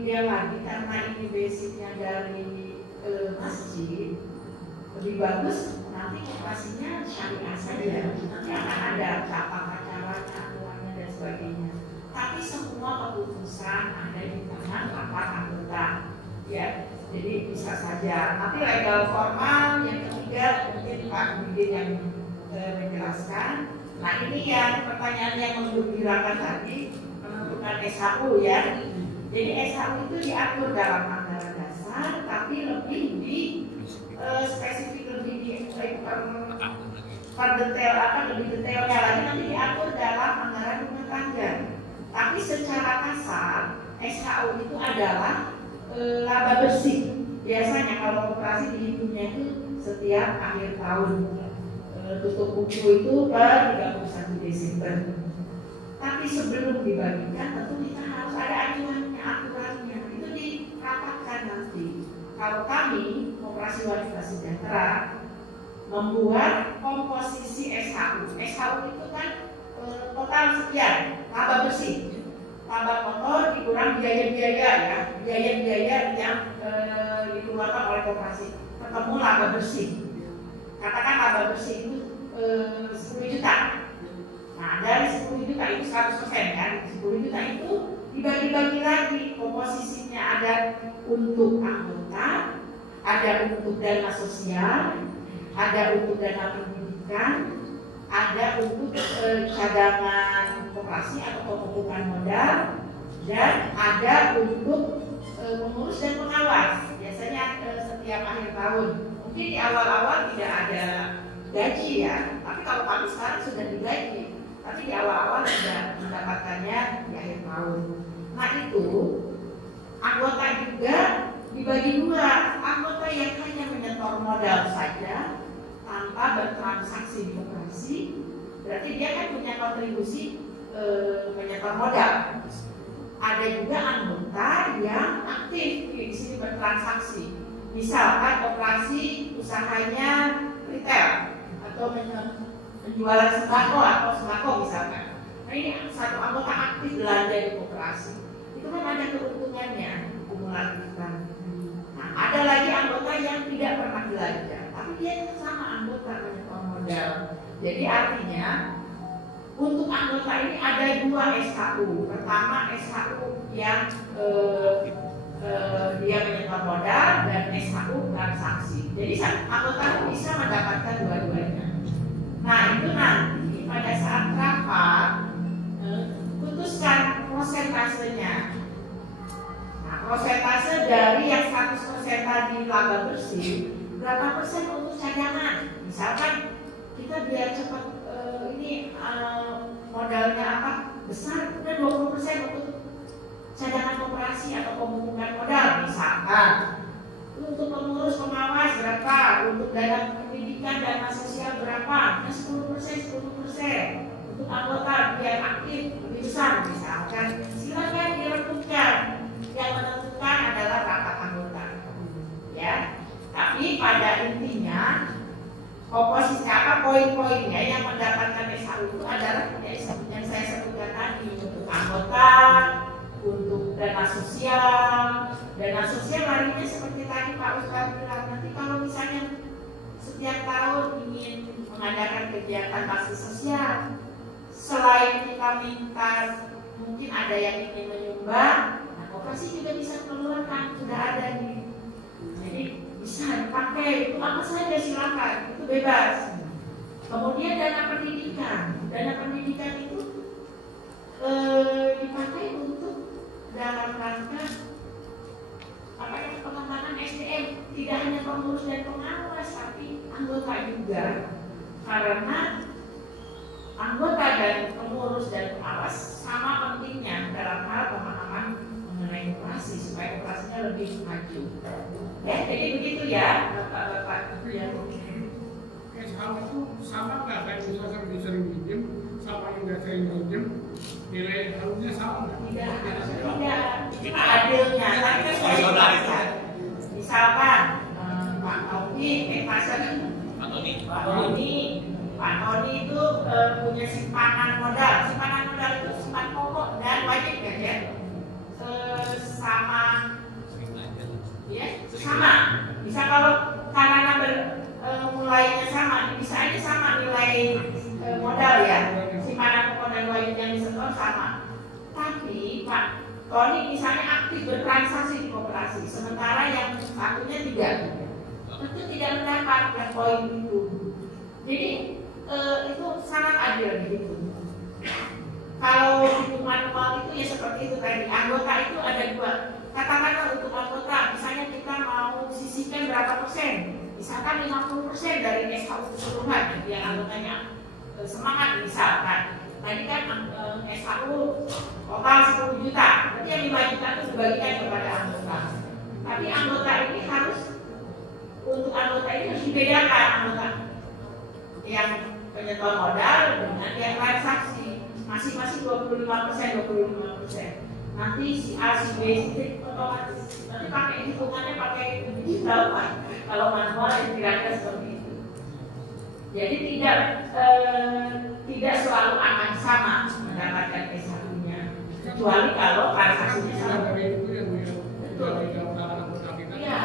dia lagi karena ini basicnya dari masjid, lebih bagus nanti koperasinya syariah saja. Nanti akan ada tata caranya, aturannya dan sebagainya. Tapi semua keputusan ada di tangan rapat anggota ya. Jadi bisa saja. Nanti legal formal yang ketiga mungkin Pak Bidin yang menjelaskan. Nah ini yang pertanyaan yang menggembirakan tadi, menentukan SHU ya. Jadi SHU itu diatur dalam anggaran dasar, tapi lebih di spesifik, lebih di per detail lebih detailnya lagi nanti diatur dalam anggaran rumah tangga. Tapi secara kasar SHU itu adalah laba bersih. Biasanya kalau operasi dihitungnya itu setiap akhir tahun. Tutup buku itu per 31 Desember. Tapi sebelum dibagikan tentu kita harus ada acuannya, aturannya. Itu dirapatkan nanti. Kalau kami Koperasi Wanita Sejahtera membuat komposisi SHU. SHU itu kan total sekian, laba bersih. Laba kotor dikurang biaya-biaya ya, biaya-biaya yang dikeluarkan oleh koperasi. Ketemu laba bersih. Katakan laba bersih itu 10 juta. Nah dari 10 juta itu 100% kan, 10 juta itu dibagi-bagi lagi. Komposisinya ada untuk anggota, ada untuk dana sosial, ada untuk dana pendidikan, ada untuk cadangan koperasi atau pembukaan modal, dan ada untuk pengurus dan pengawas. Biasanya setiap akhir tahun. Mungkin di awal-awal tidak ada gaji ya, tapi kalau kami sekarang sudah digaji, tapi di awal-awal sudah mendapatkannya di akhir tahun. Nah itu anggota juga dibagi dua, anggota yang hanya menyetor modal saja tanpa bertransaksi di koperasi, berarti dia kan punya kontribusi menyetor modal. Ada juga anggota yang aktif di sini bertransaksi. Misalkan koperasi usahanya retail atau penjualan sembako atau sembako misalkan. Nah ini satu anggota aktif belanja di koperasi. Itu kan ada keuntungannya, kumulatifan. Nah ada lagi anggota yang tidak pernah belanja, tapi dia sama anggota menyetor modal. Jadi artinya untuk anggota ini ada dua SHU. Pertama SHU yang dia menyetor modal dan SHU transaksi. Jadi anggota bisa mendapatkan dua-duanya. Nah itu nanti pada saat rapat putuskan prosentasenya. Nah prosentase dari yang 100% tadi laba bersih, berapa persen untuk cadangan? Misalkan kita biar cepat modalnya apa besar, udah 20% untuk cadangan koperasi atau pembukaan modal misalkan. Untuk pengurus pengawas berapa, untuk dana pendidikan, dana sosial berapa, 10%. Untuk anggota biar aktif lebih besar misalkan. Silakan dirembukan. Yang menentukan adalah rapat anggota. Ya. Tapi pada intinya komposisi apa poin-poinnya yang mendapatkan SHU itu adalah yang saya sebutkan tadi, untuk anggota, untuk dana sosial. Dana sosial larinya seperti tadi Pak Ustadz bilang, nanti kalau misalnya setiap tahun ingin mengadakan kegiatan bakti sosial, selain kita minta mungkin ada yang ingin menyumbang, nah koperasi juga bisa keluarkan, sudah ada nih. Jadi bisa dipakai, itu apa saja silakan, itu bebas. Kemudian dana pendidikan itu dipakai untuk dalam rangka pengurus dan pengawas, tapi anggota juga. Karena anggota dan pengurus dan pengawas sama pentingnya dalam hal pemahaman mengenai operasi supaya operasinya lebih maju. Ya, jadi begitu ya, Bapak-bapak. Ya. SH itu sama nggak kayak misalkan sering minjem sama yang nggak sering minjem, nilai harusnya sama nggak? Tidak. Cuma adilnya. Tapi kan saya misalkan Pak Taufik, Pak Tony itu punya simpanan modal. Simpanan modal itu simpan pokok dan wajib kan ya? Sama. Bisa kalau karena mulainya sama, bisa aja sama nilai modal ya. Simpanan pokok dan wajib yang disetor sama. Tapi Pak Tony misalnya aktif bertransaksi di koperasi, sementara yang satunya tidak, tentu tidak mendapat yang poin itu. Jadi itu sangat adil gitu. Kalau hitungan uang itu ya seperti itu tadi. Anggota itu ada dua. Katakanlah untuk anggota, misalnya kita mau sisihkan berapa persen, misalkan 50% dari SHU keseluruhan yang anggotanya semangat misalkan. Tadi kan SHU total 10 juta, berarti yang 5 juta itu dibagikan kepada anggota. Tapi anggota ini harus, untuk anggota ini harus dibedakan anggota yang penyetor modal dengan yang transaksi, masing-masing 25%. Nanti si A, si B, si C otomatis nanti pakai hitungannya pakai digital Pak. Kalau manual kira-kira seperti itu. Jadi tidak selalu akan sama mendapatkan SHU-nya, kecuali kalau transaksinya sama. Betul. Iya.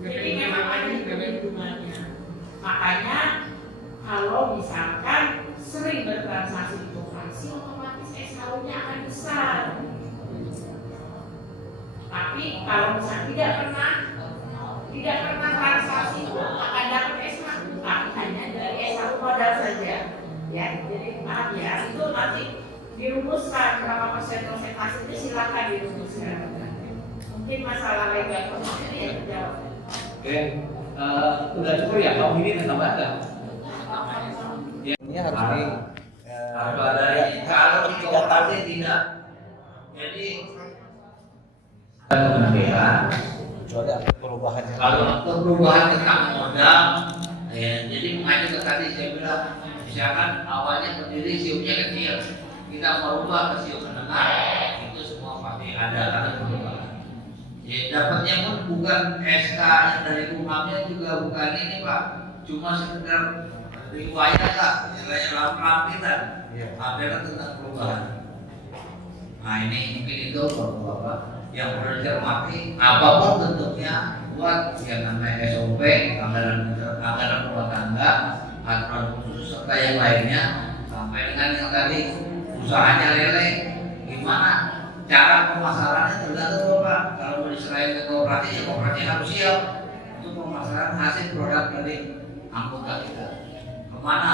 Jadi memang ada hitungannya. Makanya kalau misalkan sering bertransaksi di koperasi, otomatis SHU-nya akan besar. Tapi kalau misalnya tidak pernah transaksi itu akan dapat SHU, tapi hanya dari SHU modal saja. Ya, jadi maaf ya, itu nanti dirumuskan berapa persen persentase itu silakan dirumuskan. Mungkin masalah legal ini yang terjawab. Oke, udah cukup ya? Kalau ini tambah ada? Ini harus di harus ada ini. Kalau di koperasi tidak. Jadi kemudian kecuali ada perubahan. kalau untuk perubahan tentang modal, ya, jadi mengacu ke tadi saya bilang, misalkan awalnya berdiri siupnya kecil, kita merubah ke siup menengah, itu semua pasti ada perubahan. Ya, dapatnya pun bukan SK yang dari umumnya juga bukan ini Pak, cuma sekedar riwayat lah, istilahnya lampiran, ada tentang perubahan. Nah ini mungkin itu Bapak yang perlu dicermati, apapun bentuknya buat yang namanya SOP, anggaran rumah tangga, aturan khusus serta yang lainnya, sampai dengan yang tadi usahanya lele, gimana cara pemasarannya tergantung Bapak. Kalau mau diserahin ke koperasi, ya koperasi harus siap untuk pemasaran hasil produk dari anggota kita. Kemana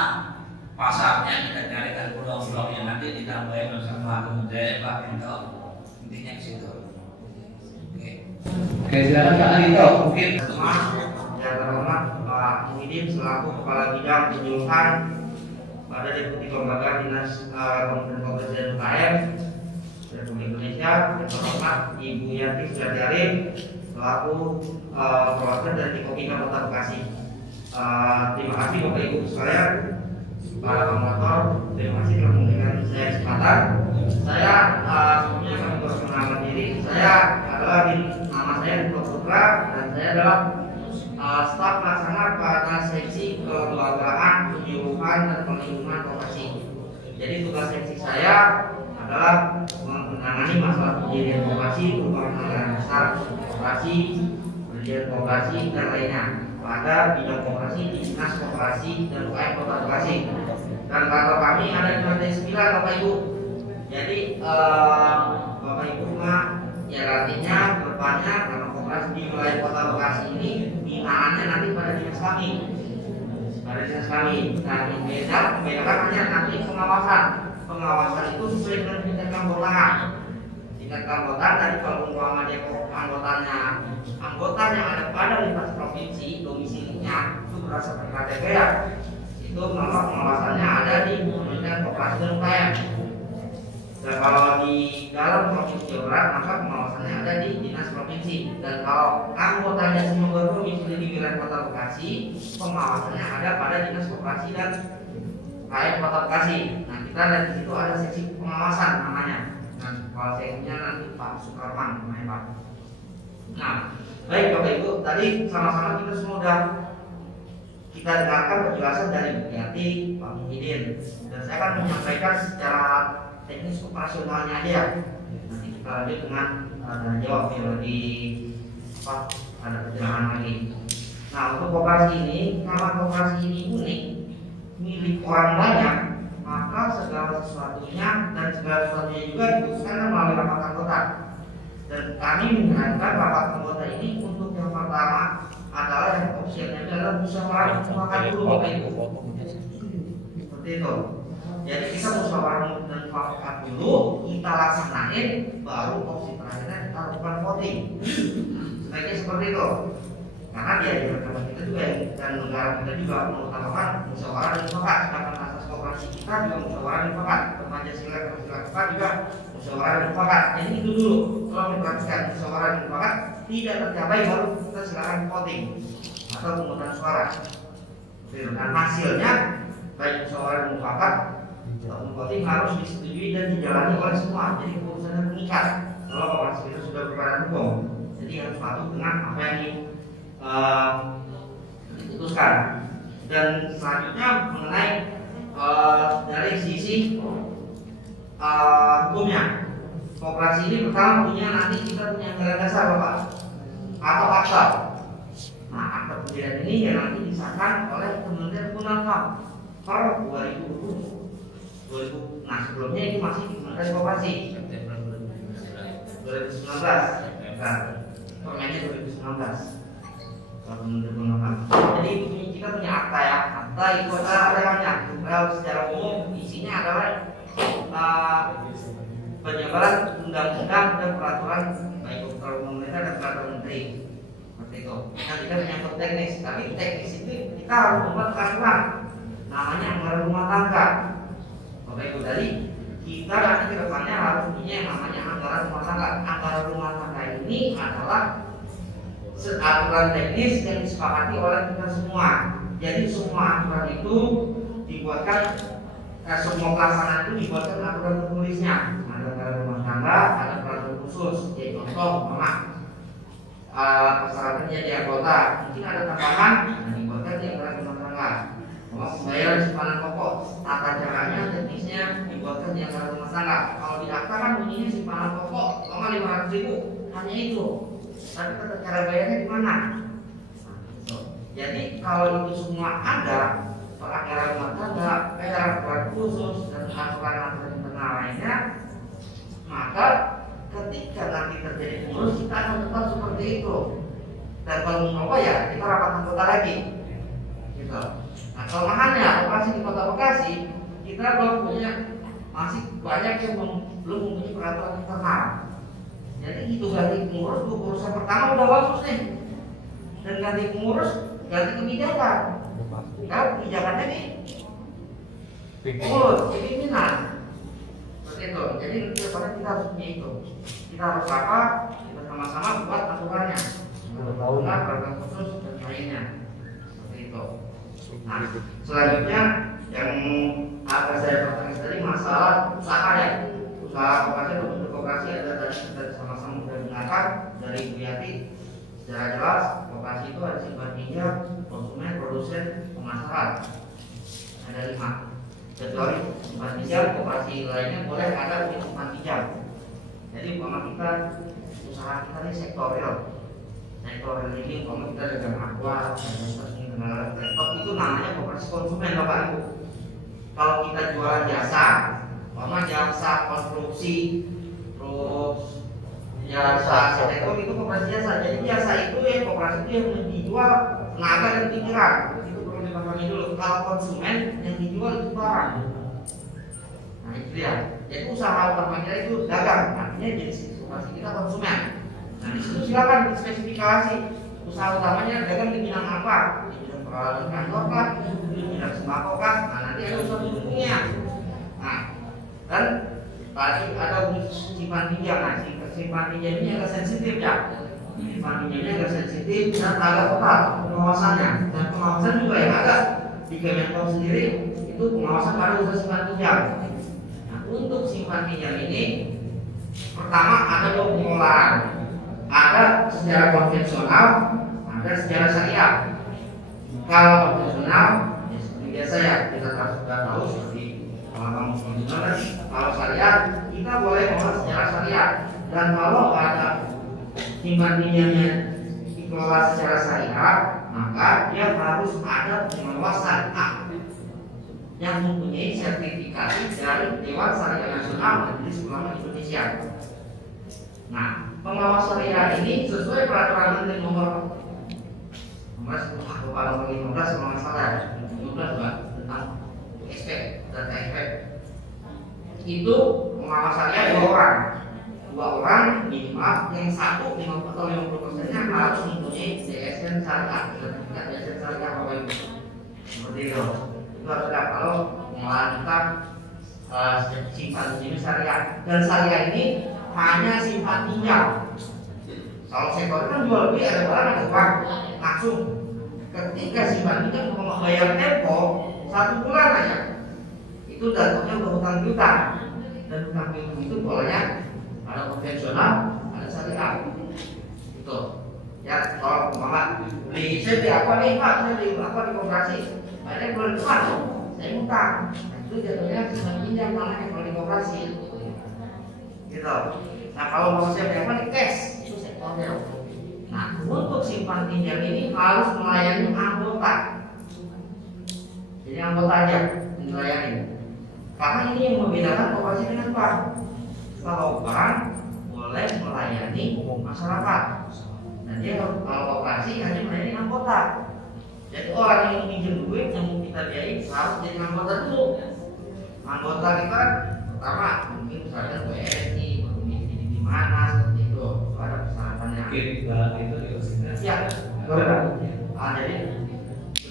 pasarnya kita carikan peluang-peluangnya, nanti ditambahin bersama kementerian Pak Menko, intinya ke situ. Oke, silakan Kak Alito. Mungkin yang terhormat Pak Muhyiddin selaku Kepala Bidang Penyuluhan pada Deputi Lembaga Dinas Kementerian Koperasi dan UKM Republik Indonesia, yang terhormat Ibu Yanti Sudarjari selaku perwakilan dari Kopika Kota Bekasi. Terima kasih Bapak Ibu sekalian, para promotor, terima kasih telah memberikan saya kesempatan. Saya sebelumnya kami berkenalan diri. Nama saya Dito Putra dan saya adalah staf pelaksana pada seksi kelembagaan, penyuluhan dan pelindungan koperasi. Jadi tugas seksi saya adalah menangani masalah pendirian koperasi, perubahan anggaran besar koperasi, pendirian koperasi dan lainnya pada bidang koperasi di Dinas Koperasi dan UKM Kota Bekasi. Dan kantor kami ada di lantai 9 Bapak Ibu. Jadi Bapak Ibu semua ya artinya depannya karena koperasi di wilayah Kota Bekasi ini bingaannya nanti pada dinas kami. Nah yang bedakan hanya nanti pengawasan itu sesuai dengan tingkat keanggotaan. Tingkat keanggotaan dari kalau umpama dia anggota misalnya anggota yang ada pada lintas provinsi domisilinya itu berdasarkan KTP ya, itu maka pengawasannya ada di Kementerian Koperasi dan UKM. Dan kalau di dalam provinsi Jawa Barat maka pengawasannya ada di dinas provinsi. Dan kalau anggotanya semua berdomisili di wilayah Kota Bekasi, pengawasannya ada pada dinas koperasi dan UKM Kota Bekasi. Nah kita lihat di situ ada seksi pengawasan namanya. Nah kalau seksinya nanti Pak Sukarman namanya Pak. Nah baik Bapak Ibu, tadi sama-sama kita semua sudah kita dengarkan penjelasan dari Bu Yati, Pak Muhyiddin, dan saya akan menyampaikan secara teknis operasionalnya aja. Nanti kita lanjut dengan jawab ya di apa ada perjalanan lagi. Nah untuk koperasi ini, karena koperasi ini unik, milik orang banyak, maka segala sesuatunya dan segala sesuatunya juga diputuskan melalui rapat anggota. Dan kami menyarankan rapat anggota ini untuk yang pertama adalah yang opsinya adalah musyawarah mufakat dulu Bapak Ibu. Seperti itu. Jadi kita musyawarah dan mufakat dulu, kita laksanain, baru opsi terakhirnya kita lakukan voting. Sebaiknya seperti itu. Karena dia di kita juga dan negara kita juga mengutamakan musyawarah dan mufakat. Sedangkan asas koperasi kita juga musyawarah dan mufakat. Pancasila kita juga musyawarah dan mufakat. Jadi itu dulu. Kalau diperhatikan musyawarah dan mufakat tidak tercapai, baru kita silakan voting atau pemungutan suara. Dan hasilnya baik musyawarah dan mufakat atau voting harus disetujui dan dijalani oleh semua. Jadi keputusannya mengikat. Kalau koperasi itu sudah berbadan hukum, jadi harus patuh dengan apa yang diputuskan. Dan selanjutnya mengenai dari sisi hukumnya. Koperasi ini pertama punya nanti kita punya anggaran dasar Bapak atau akta. Nah akta pendirian ini yang nanti disahkan oleh Kementerian Hukum dan HAM per 2020. Nah sebelumnya itu masih di Kementerian Koperasi 2019. Nah, permennya 2019. Kementerian Hukum dan HAM. Jadi kita punya akta ya. Akta itu adalah rekannya. Well, secara umum isinya adalah penyebaran undang-undang dan peraturan baik peraturan pemerintah dan peraturan menteri seperti itu. Nah kita menyangkut teknis, tapi teknis itu kita harus membuat peraturan namanya anggaran rumah tangga. Bapak Ibu tadi kita nanti ke depannya harus punya yang namanya anggaran rumah tangga. Anggaran rumah tangga ini adalah aturan teknis yang disepakati oleh kita semua. Jadi semua aturan itu dibuatkan, semua pelaksanaan itu dibuatkan aturan tertulisnya. Ada rumah tangga, ada peraturan khusus. Jadi contoh, persyaratannya di anggota, mungkin ada tambahan, dibuatkan di anggaran rumah tangga. Pembayaran simpanan pokok, tata caranya, teknisnya dibuatkan di anggaran rumah tangga. Kalau di akta kan bunyinya simpanan pokok, 500.000, hanya itu. Tapi tata cara bayarnya di mana? Jadi kalau itu semua ada, peranggaran rumah tangga, peraturan khusus dan aturan-aturan internal lainnya, maka ketika nanti terjadi pengurus kita akan tetap seperti itu. Dan kalau mau ya kita rapat anggota lagi. Gitu. Nah kelemahannya operasi di Kota Bekasi kita masih banyak yang belum mempunyai peraturan internal. Jadi itu ganti pengurus, urusan pertama udah bagus nih. Dan ganti pengurus, ganti kebijakan. Kalau kebijakannya nih pengurus, pimpinan. Seperti itu. Jadi kedepannya kita harus punya itu. Kita harus apa? Kita sama-sama buat aturannya. Aturan, peraturan khusus dan lainnya. Seperti itu. Nah, selanjutnya yang akan saya perhatikan tadi masalah usaha ya. Usaha koperasi atau koperasi ada tadi kita sama-sama sudah dengarkan dari Bu Yati secara jelas. Koperasi itu ada simpan pinjam, konsumen, produsen, pemasaran. Ada 5. Kecuali simpan pinjam, koperasi lainnya boleh ada unit simpan pinjam. Jadi umpama kita usaha kita ini sektor real ini umpama kita dagang aqua, dengan laptop itu namanya koperasi konsumen Bapak Ibu. Kalau kita jualan jasa, umpama jasa konstruksi, terus jasa arsitektur itu koperasi jasa. Jadi jasa itu ya koperasi itu yang dijual tenaga dan pikiran. Itu perlu dipahami dulu. Kalau konsumen yang dijual itu barang. Nah itu dia. Jadi usaha utama kita itu dagang, artinya jenis koperasi kita konsumen. Nah di situ silakan spesifikasi usaha utamanya dagang di bidang apa, di bidang peralatan kantor kah, di bidang sembako kah. Nah nanti ada usaha pendukungnya. Nah dan tadi ada simpan pinjam. Nah simpan pinjam ini agak sensitif ya. Simpan pinjam ini agak sensitif dan agak ketat pengawasannya, dan pengawasan juga yang agak di Kemenkom sendiri itu pengawasan pada usaha simpan pinjam. Nah untuk simpan pinjam ini pertama ada dua pengolahan, ada secara konvensional, ada secara syariah. Kalau konvensional, ya seperti biasa ya kita sudah tahu seperti kalau konvensional. Kalau syariah kita boleh mengolah secara syariah, dan kalau ada simpan pinjamnya dikelola secara syariah, maka dia harus ada pengawas syariah yang mempunyai sertifikasi dari Dewan Syariah Nasional Majelis Ulama Indonesia. Nah, pengawas syariah ini sesuai peraturan Menteri nomor 15 kalau nggak salah 15 tentang SP dan TSP. Itu pengawas syariah dua orang minimal, yang satu 50% harus mempunyai DSN syariah, sertifikat DSN syariah Bapak Ibu. Seperti itu. Itu harus ada kalau pengolahan kita simpan pinjam syariah, dan syariah ini hanya simpan pinjam. Kalau sektor kan jual beli ada barang ada uang langsung. Ketika simpan pinjam kalau bayar tempo 1 bulan aja, itu datunya berhutang piutang, dan hutang piutang itu bolehnya ada konvensional, ada syariah. Itu ya. Kalau mama beli saya beli apa nih Pak, saya beli apa di koperasi, bayarnya bulan depan saya utang. Nah, itu jatuhnya simpan pinjam namanya kalau di koperasi. Gitu. Nah kalau mau saya beli apa nih cash, itu sektornya. Nah untuk simpan pinjam ini harus melayani anggota. Jadi anggota aja yang melayani. Karena ini yang membedakan koperasi dengan bank. Kalau bank boleh melayani masyarakat, dan dia kalau koperasi hanya melayani anggota. Jadi orang yang minjem duit yang mau kita biayain harus jadi anggota dulu. Anggota kita pertama mungkin misalnya BNI, di mana seperti itu, ada persyaratannya. Mungkin itu juga ya, boleh Pak. Jadi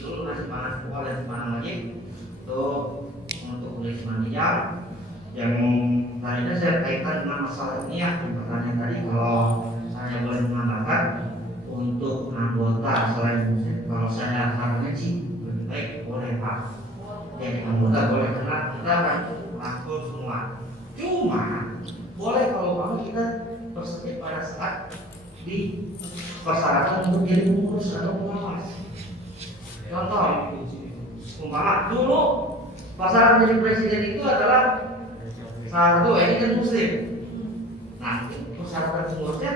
dulu nasi panas kuah dan panas wajib itu untuk beli pinjam. Yang tadinya saya kaitkan dengan masalah ini ya, pertanyaan tadi kalau saya boleh mengatakan untuk anggota selain muslim, kalau saya harapnya sih lebih baik boleh Pak. Jadi anggota boleh karena kita langsung semua. Cuma boleh kalau kamu kita bersedia pada saat di persyaratan untuk jadi pengurus atau pengawas. Contoh, umpama dulu persyaratan jadi presiden itu adalah salah satu ini kan muslim. Nah, persyaratan pengurusnya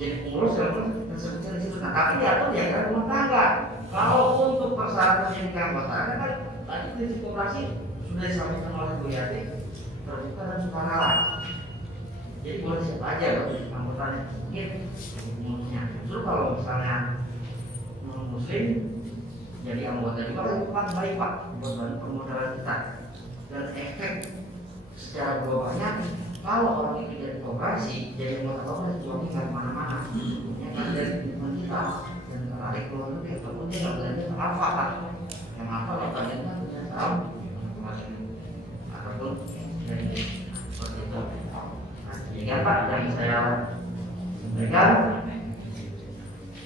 jadi pengurus dalam tersebut di situ. Nah, tapi diatur di antara rumah tangga. Kalau untuk persyaratan yang keanggotaan kan tadi prinsip koperasi sudah disampaikan oleh Bu Yati, terbuka dan sukarela. Jadi boleh siapa aja bagi anggotanya, mungkin pengurusnya. Justru kalau misalnya non muslim jadi anggota juga kan baik Pak buat bantu permodalan kita, dan efek secara globalnya kalau orang itu jadi koperasi, jadi anggota koperasi juga nggak kemana-mana, ya kan dari teman kita dan tarik keluar negeri ataupun dia nggak belanja ke apa kan, yang apa kalau belanja punya tahu ataupun dari seperti itu. Nah, Pak yang saya sampaikan.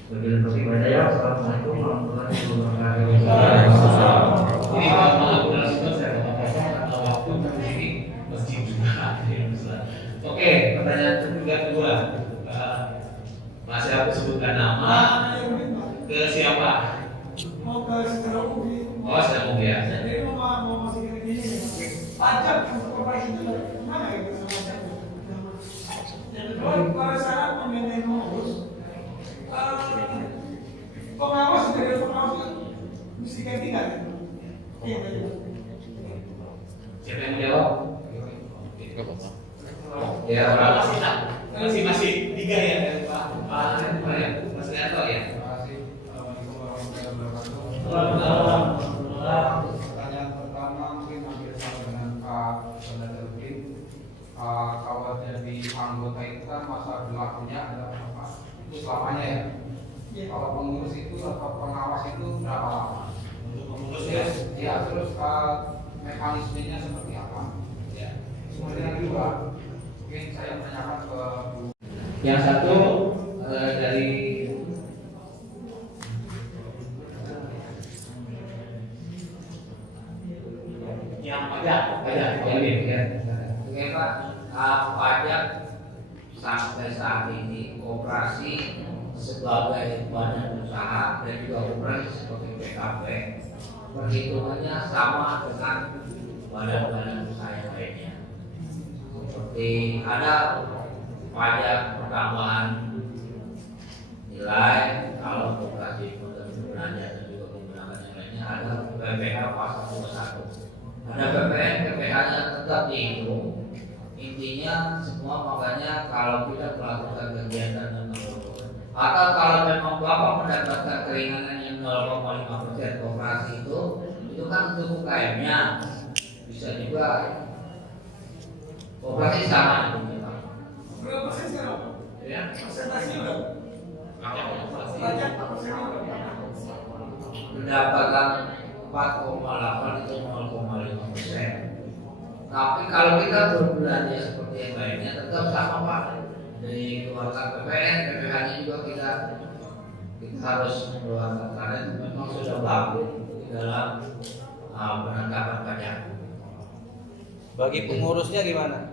Wabillahi taufiq wal hidayah. Wassalamualaikum warahmatullahi wabarakatuh. Ini maaf dalam situ saya potong karena waktu di sini masjid juga. Oke, pertanyaan kedua. Masih aku sebutkan nama ke siapa? Mau ke secara umum. Oh, secara umum ya. Jadi mau masih gini pajak untuk koperasi itu mana gitu sama saya. Yang kedua pada saat mengenai pengurus, pengawas dari pengawas mesti gantikan. Iya betul. Siapa yang menjawab? Ya, berapa sih tak? Masih 3 ya Pak. Pak ya, Mas Gato ya. Pertanyaan pertama mungkin hampir sama dengan Pak Saudara Rudin. Kalau jadi anggota itu kan masa berlakunya ada berapa? selamanya ya. Kalau pengurus itu atau pengawas itu berapa lama? Untuk pengurus ya. Ya, terus mekanismenya seperti apa? Ya. Kemudian kedua, mungkin saya menanyakan ke Yang satu dari yang pajak ini ya. Oke Pak, pajak sampai saat ini operasi sebagai badan usaha dan juga operasi sebagai PKP perhitungannya sama dengan badan-badan usaha yang lainnya. Seperti ada pajak pertambahan nilai kalau operasi belanja dan juga penggunaan yang lainnya, ada PPh pasal 21. Ada PPN, PPh-nya tetap dihitung. Intinya semua, makanya kalau kita melakukan kegiatan dan atau kalau memang Bapak mendapatkan keringanan yang 0,5% koperasi itu kan untuk UKM-nya. Bisa juga koperasi sama itu Pak. Berapa persen sekarang? Ya. Persentasenya berapa? Pajak persennya berapa? Pendapatan 4,8 itu 0,5%. Tapi kalau kita berbelanja seperti yang lainnya tetap sama Pak. Dari keluarkan PPN, PPh-nya juga kita harus mengeluarkan karena itu memang sudah baku di dalam penetapan pajak. Bagi pengurusnya gimana?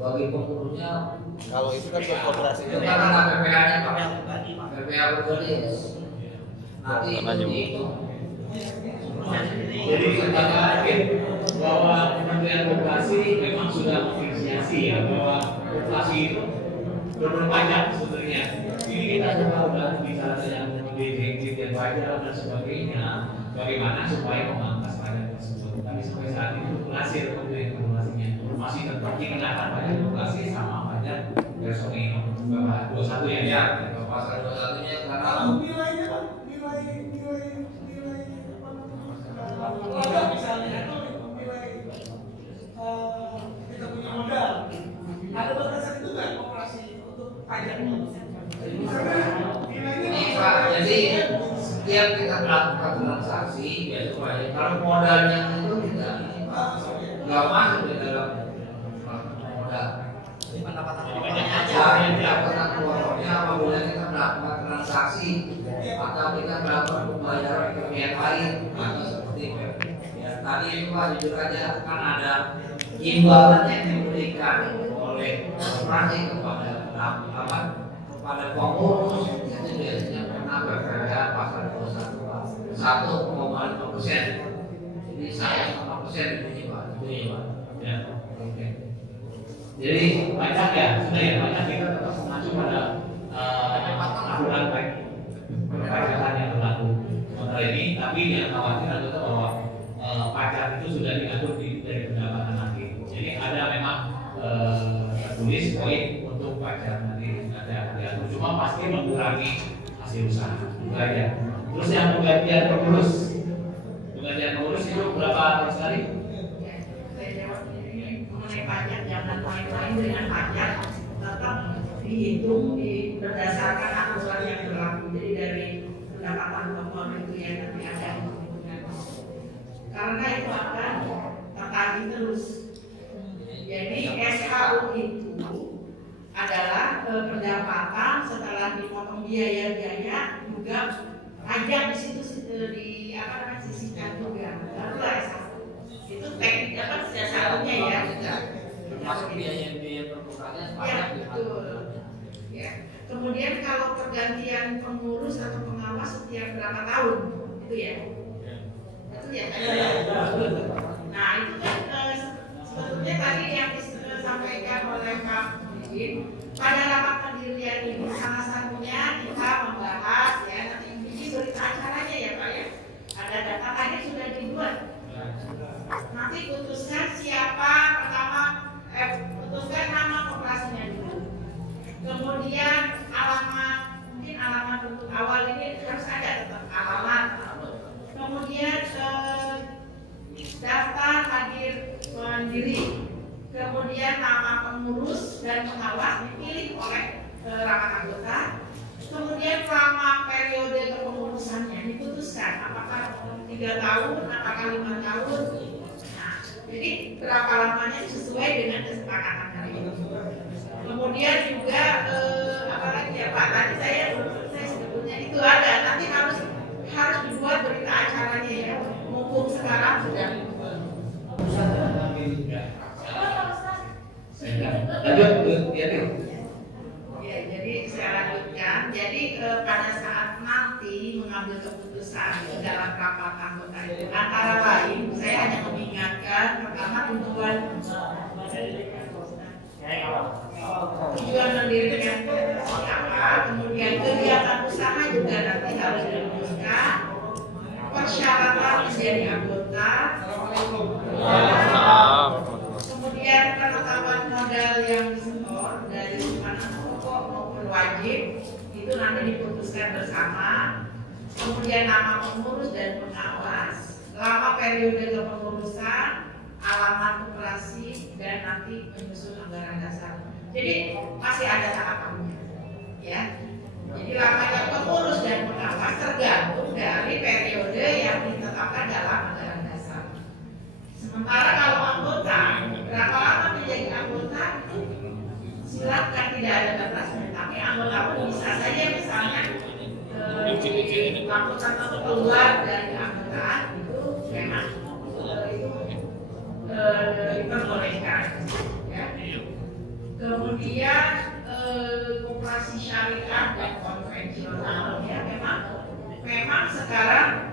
Bagi pengurusnya Kalau itu kan koperasi. itu karena PPh-nya Pak, PPh pribadi nanti itu dihitung. Jadi kita yakin bahwa Kementerian Koperasi memang sudah menginisiasi ya bahwa koperasi itu berpajak sebenarnya. Ini kita coba udah bicara yang di pajak dan sebagainya, bagaimana supaya memangkas pajak tersebut. Tapi sampai saat ini berhasil untuk informasinya masih tetap dikenakan pajak koperasi sama pajak personil. Bapak 21 ya. Pasal 21-nya karena Kalau nilainya kan nilai modal misalnya itu nilai kita punya modal. Ada batasan itu nggak koperasi untuk pajaknya? Misalnya nilainya ini Pak, jadi setiap kita melakukan transaksi biasanya kalau modalnya itu tidak masuk di dalam modal. Ini pendapatan Pendapatan pokoknya apabila kita melakukan transaksi atau kita melakukan pembayaran ke pihak lain atau seperti itu. Ya, tadi itu Pak jujur aja kan ada imbalan yang diberikan oleh koperasi kepada pengurus itu biasanya pernah PPh pasal 21 1,5%. Jadi 1,5% ini Pak, itu ya Pak. Ya. Oke. Jadi pajak ya, sebenarnya pajak kita tetap mengacu pada aturan perpajakan yang berlaku sementara ini. Tapi yang khawatir adalah bahwa pajak itu sudah diatur dari pendapatan nanti. Jadi ada memang tertulis poin untuk pajak nanti ada diatur. Cuma pasti mengurangi hasil usaha. Itu aja. Terus yang penggantian pengurus itu berapa tahun sekali? Mengenai pajak, jangan main-main dengan pajak, tetap dihitung berdasarkan aturan yang berlaku. Jadi dari pendapatan pokok itu yang nanti ada hitungan. Karena itu akan tertagih terus. Jadi SHU itu adalah pendapatan setelah dipotong biaya-biaya juga pajak di situ disisihkan juga. Barulah SHU. Itu teknik SHU-nya ya. Termasuk biaya perputarannya Ya, pajak betul. Ya. Kemudian kalau pergantian pengurus atau pengawas setiap berapa tahun, itu ya? Itu ya. Nah itu kan sebetulnya tadi yang disampaikan oleh Pak Didin pada rapat pendirian ini salah satunya kita membahas ya nanti ini berita acaranya ya Pak ya. Ada data tadi sudah dibuat. Nanti putuskan siapa pertama putuskan nama koperasinya dulu. Kemudian alamat, mungkin alamat bentuk awal ini harus ada tetap alamat. Kemudian daftar hadir pendiri. Kemudian nama pengurus dan pengawas dipilih oleh rapat anggota. apakah 3 tahun, apakah 5 tahun. Nah, jadi berapa lamanya sesuai dengan kesepakatan hari ini. Kemudian juga apalagi ya Pak, tadi saya sebetulnya itu ada, nanti harus dibuat berita acaranya ya. Mumpung sekarang sudah lanjut ya. Ya, jadi saya lanjutkan. Jadi pada saat nanti mengambil keputusan dalam rapat anggota itu, antara lain saya hanya mengingatkan pertama tujuan mendirikan apa, kemudian kegiatan usaha juga nanti harus dirumuskan, persyaratan menjadi anggota, kemudian penetapan modal yang disetor dari simpanan pokok maupun wajib itu nanti diputuskan bersama, kemudian nama pengurus dan pengawas, lama periode kepengurusan, alamat koperasi, dan nanti menyusun anggaran dasar. Jadi masih ada tahapannya, ya. Jadi lamanya pengurus dan pengawas tergantung dari periode yang ditetapkan dalam anggaran dasar. Sementara kalau anggota, berapa lama menjadi anggota itu silakan, tidak ada batasnya. Tapi anggota pun bisa saja misalnya anggota keluar dari anggotaan itu memang diperbolehkan. Ya. Kemudian koperasi syariah dan konvensional ya memang sekarang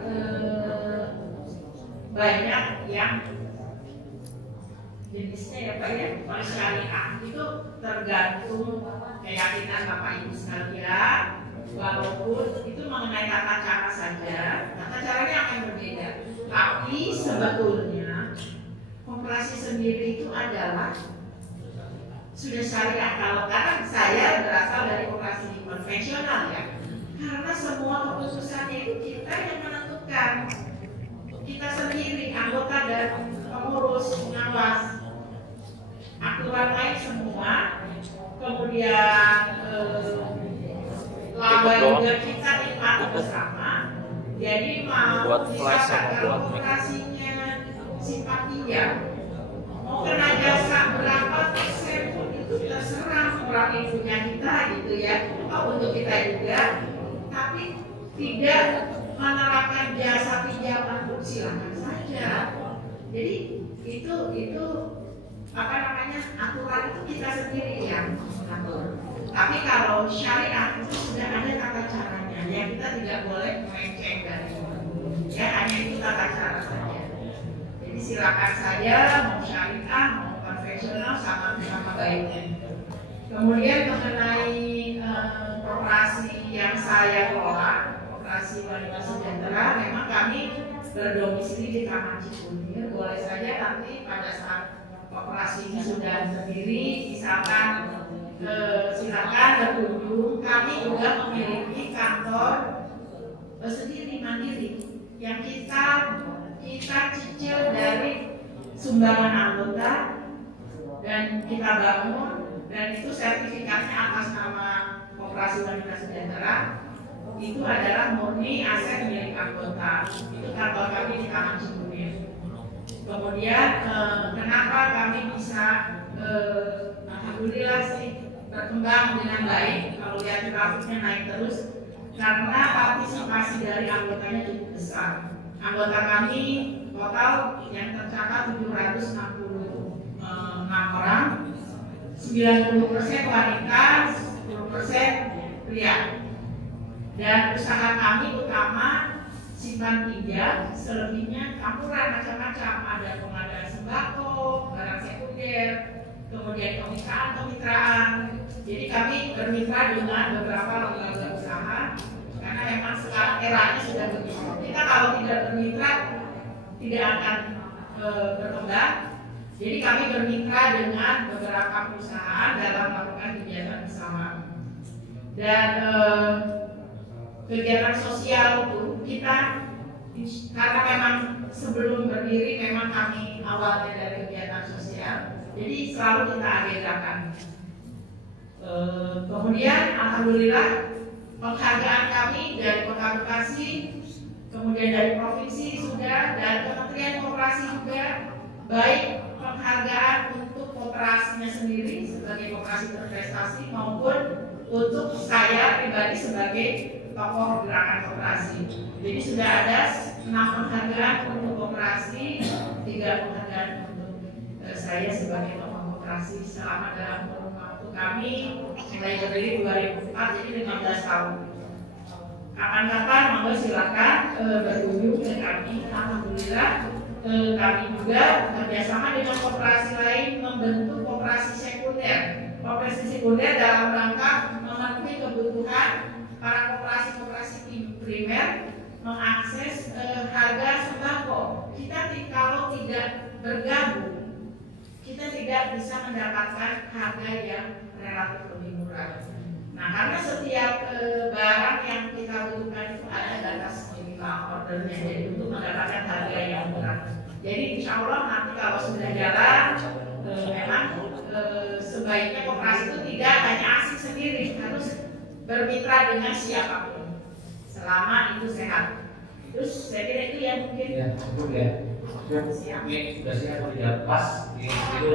banyak yang jenisnya ya Pak ya. Kalau syariah itu tergantung keyakinan Bapak Ibu sekalian, walaupun itu mengenai tata cara saja, tata caranya akan berbeda. Tapi sebetulnya koperasi sendiri itu adalah sudah syariah. Kalau karena saya berasal dari koperasi konvensional ya, karena semua keputusannya itu kita yang menentukan, kita sendiri, anggota dan pengurus, pengawas, aturan lain semua, kemudian laba juga kita nikmati bersama. Jadi mau misalkan kalau koperasinya simpan pinjam, mau kena jasa berapa persen pun itu terserah orang ibunya kita gitu ya, untuk kita juga, tapi tidak menerapkan jasa pinjaman pun silakan saja. Jadi itu apa namanya, aturan itu kita sendiri yang mengatur. Tapi kalau syariat itu sudah ada tata caranya, ya kita tidak boleh melenceng dari itu. Ya hanya itu tata cara saja. Jadi silakan saja mau syariah mau konvensional sama baiknya. Kemudian mengenai koperasi yang saya kelola, koperasi Wanita Sejahtera, memang kami berdomisili di Taman Cikunir. Boleh saja nanti pada saat koperasi ini sudah berdiri, misalkan silakan berkunjung. Kami juga memiliki kantor sendiri mandiri yang kita cicil dari sumbangan anggota dan kita bangun, dan itu sertifikatnya atas nama Koperasi Wanita Sejahtera itu adalah murni aset milik anggota. Itu kantor kami di Taman Cikunir. Kemudian kenapa kami bisa alhamdulillah sih berkembang dengan baik, kalau lihat grafiknya naik terus, karena partisipasi dari anggotanya cukup besar. Anggota kami total yang tercatat 766 orang, 90% wanita, 10% pria. Dan usaha kami utama simpan pinjam, selebihnya campuran macam-macam. Ada pengadaan sembako, barang sekunder, kemudian kemitraan. Jadi kami bermitra dengan beberapa lembaga usaha, karena memang sekarang eranya sudah begitu. Kita kalau tidak bermitra tidak akan berkembang. Jadi kami bermitra dengan beberapa perusahaan dalam melakukan kegiatan bersama. Dan kegiatan sosial itu kita, karena memang sebelum berdiri memang kami awalnya dari kegiatan sosial, jadi selalu kita agendakan. Kemudian alhamdulillah penghargaan kami dari Kota Bekasi kemudian dari provinsi sudah, dan Kementerian Koperasi juga, baik penghargaan untuk koperasinya sendiri sebagai koperasi berprestasi maupun untuk saya pribadi sebagai tokoh gerakan koperasi. Jadi sudah ada 6 penghargaan untuk koperasi, 3 penghargaan untuk saya sebagai tokoh koperasi selama dalam kurun waktu kami mulai berdiri 2004, jadi 15 tahun. Kapan-kapan monggo silakan berkunjung ke kami. Alhamdulillah kami juga kerjasama dengan koperasi lain membentuk koperasi sekunder. Koperasi sekunder dalam rangka memenuhi kebutuhan para koperasi-koperasi primer mengakses harga sembako. Kita kalau tidak bergabung, kita tidak bisa mendapatkan harga yang relatif lebih murah. Nah, karena setiap barang yang kita butuhkan itu ada batas minimal ordernya, jadi untuk mendapatkan harga yang murah. Jadi insya Allah nanti kalau sudah jalan, memang sebaiknya koperasi itu tidak hanya asik sendiri, harus bermitra dengan siapapun, selama itu sehat. Terus saya kira itu yang mungkin. Ya, cukup ya. Siap. Ini sudah siap tidak pas, itu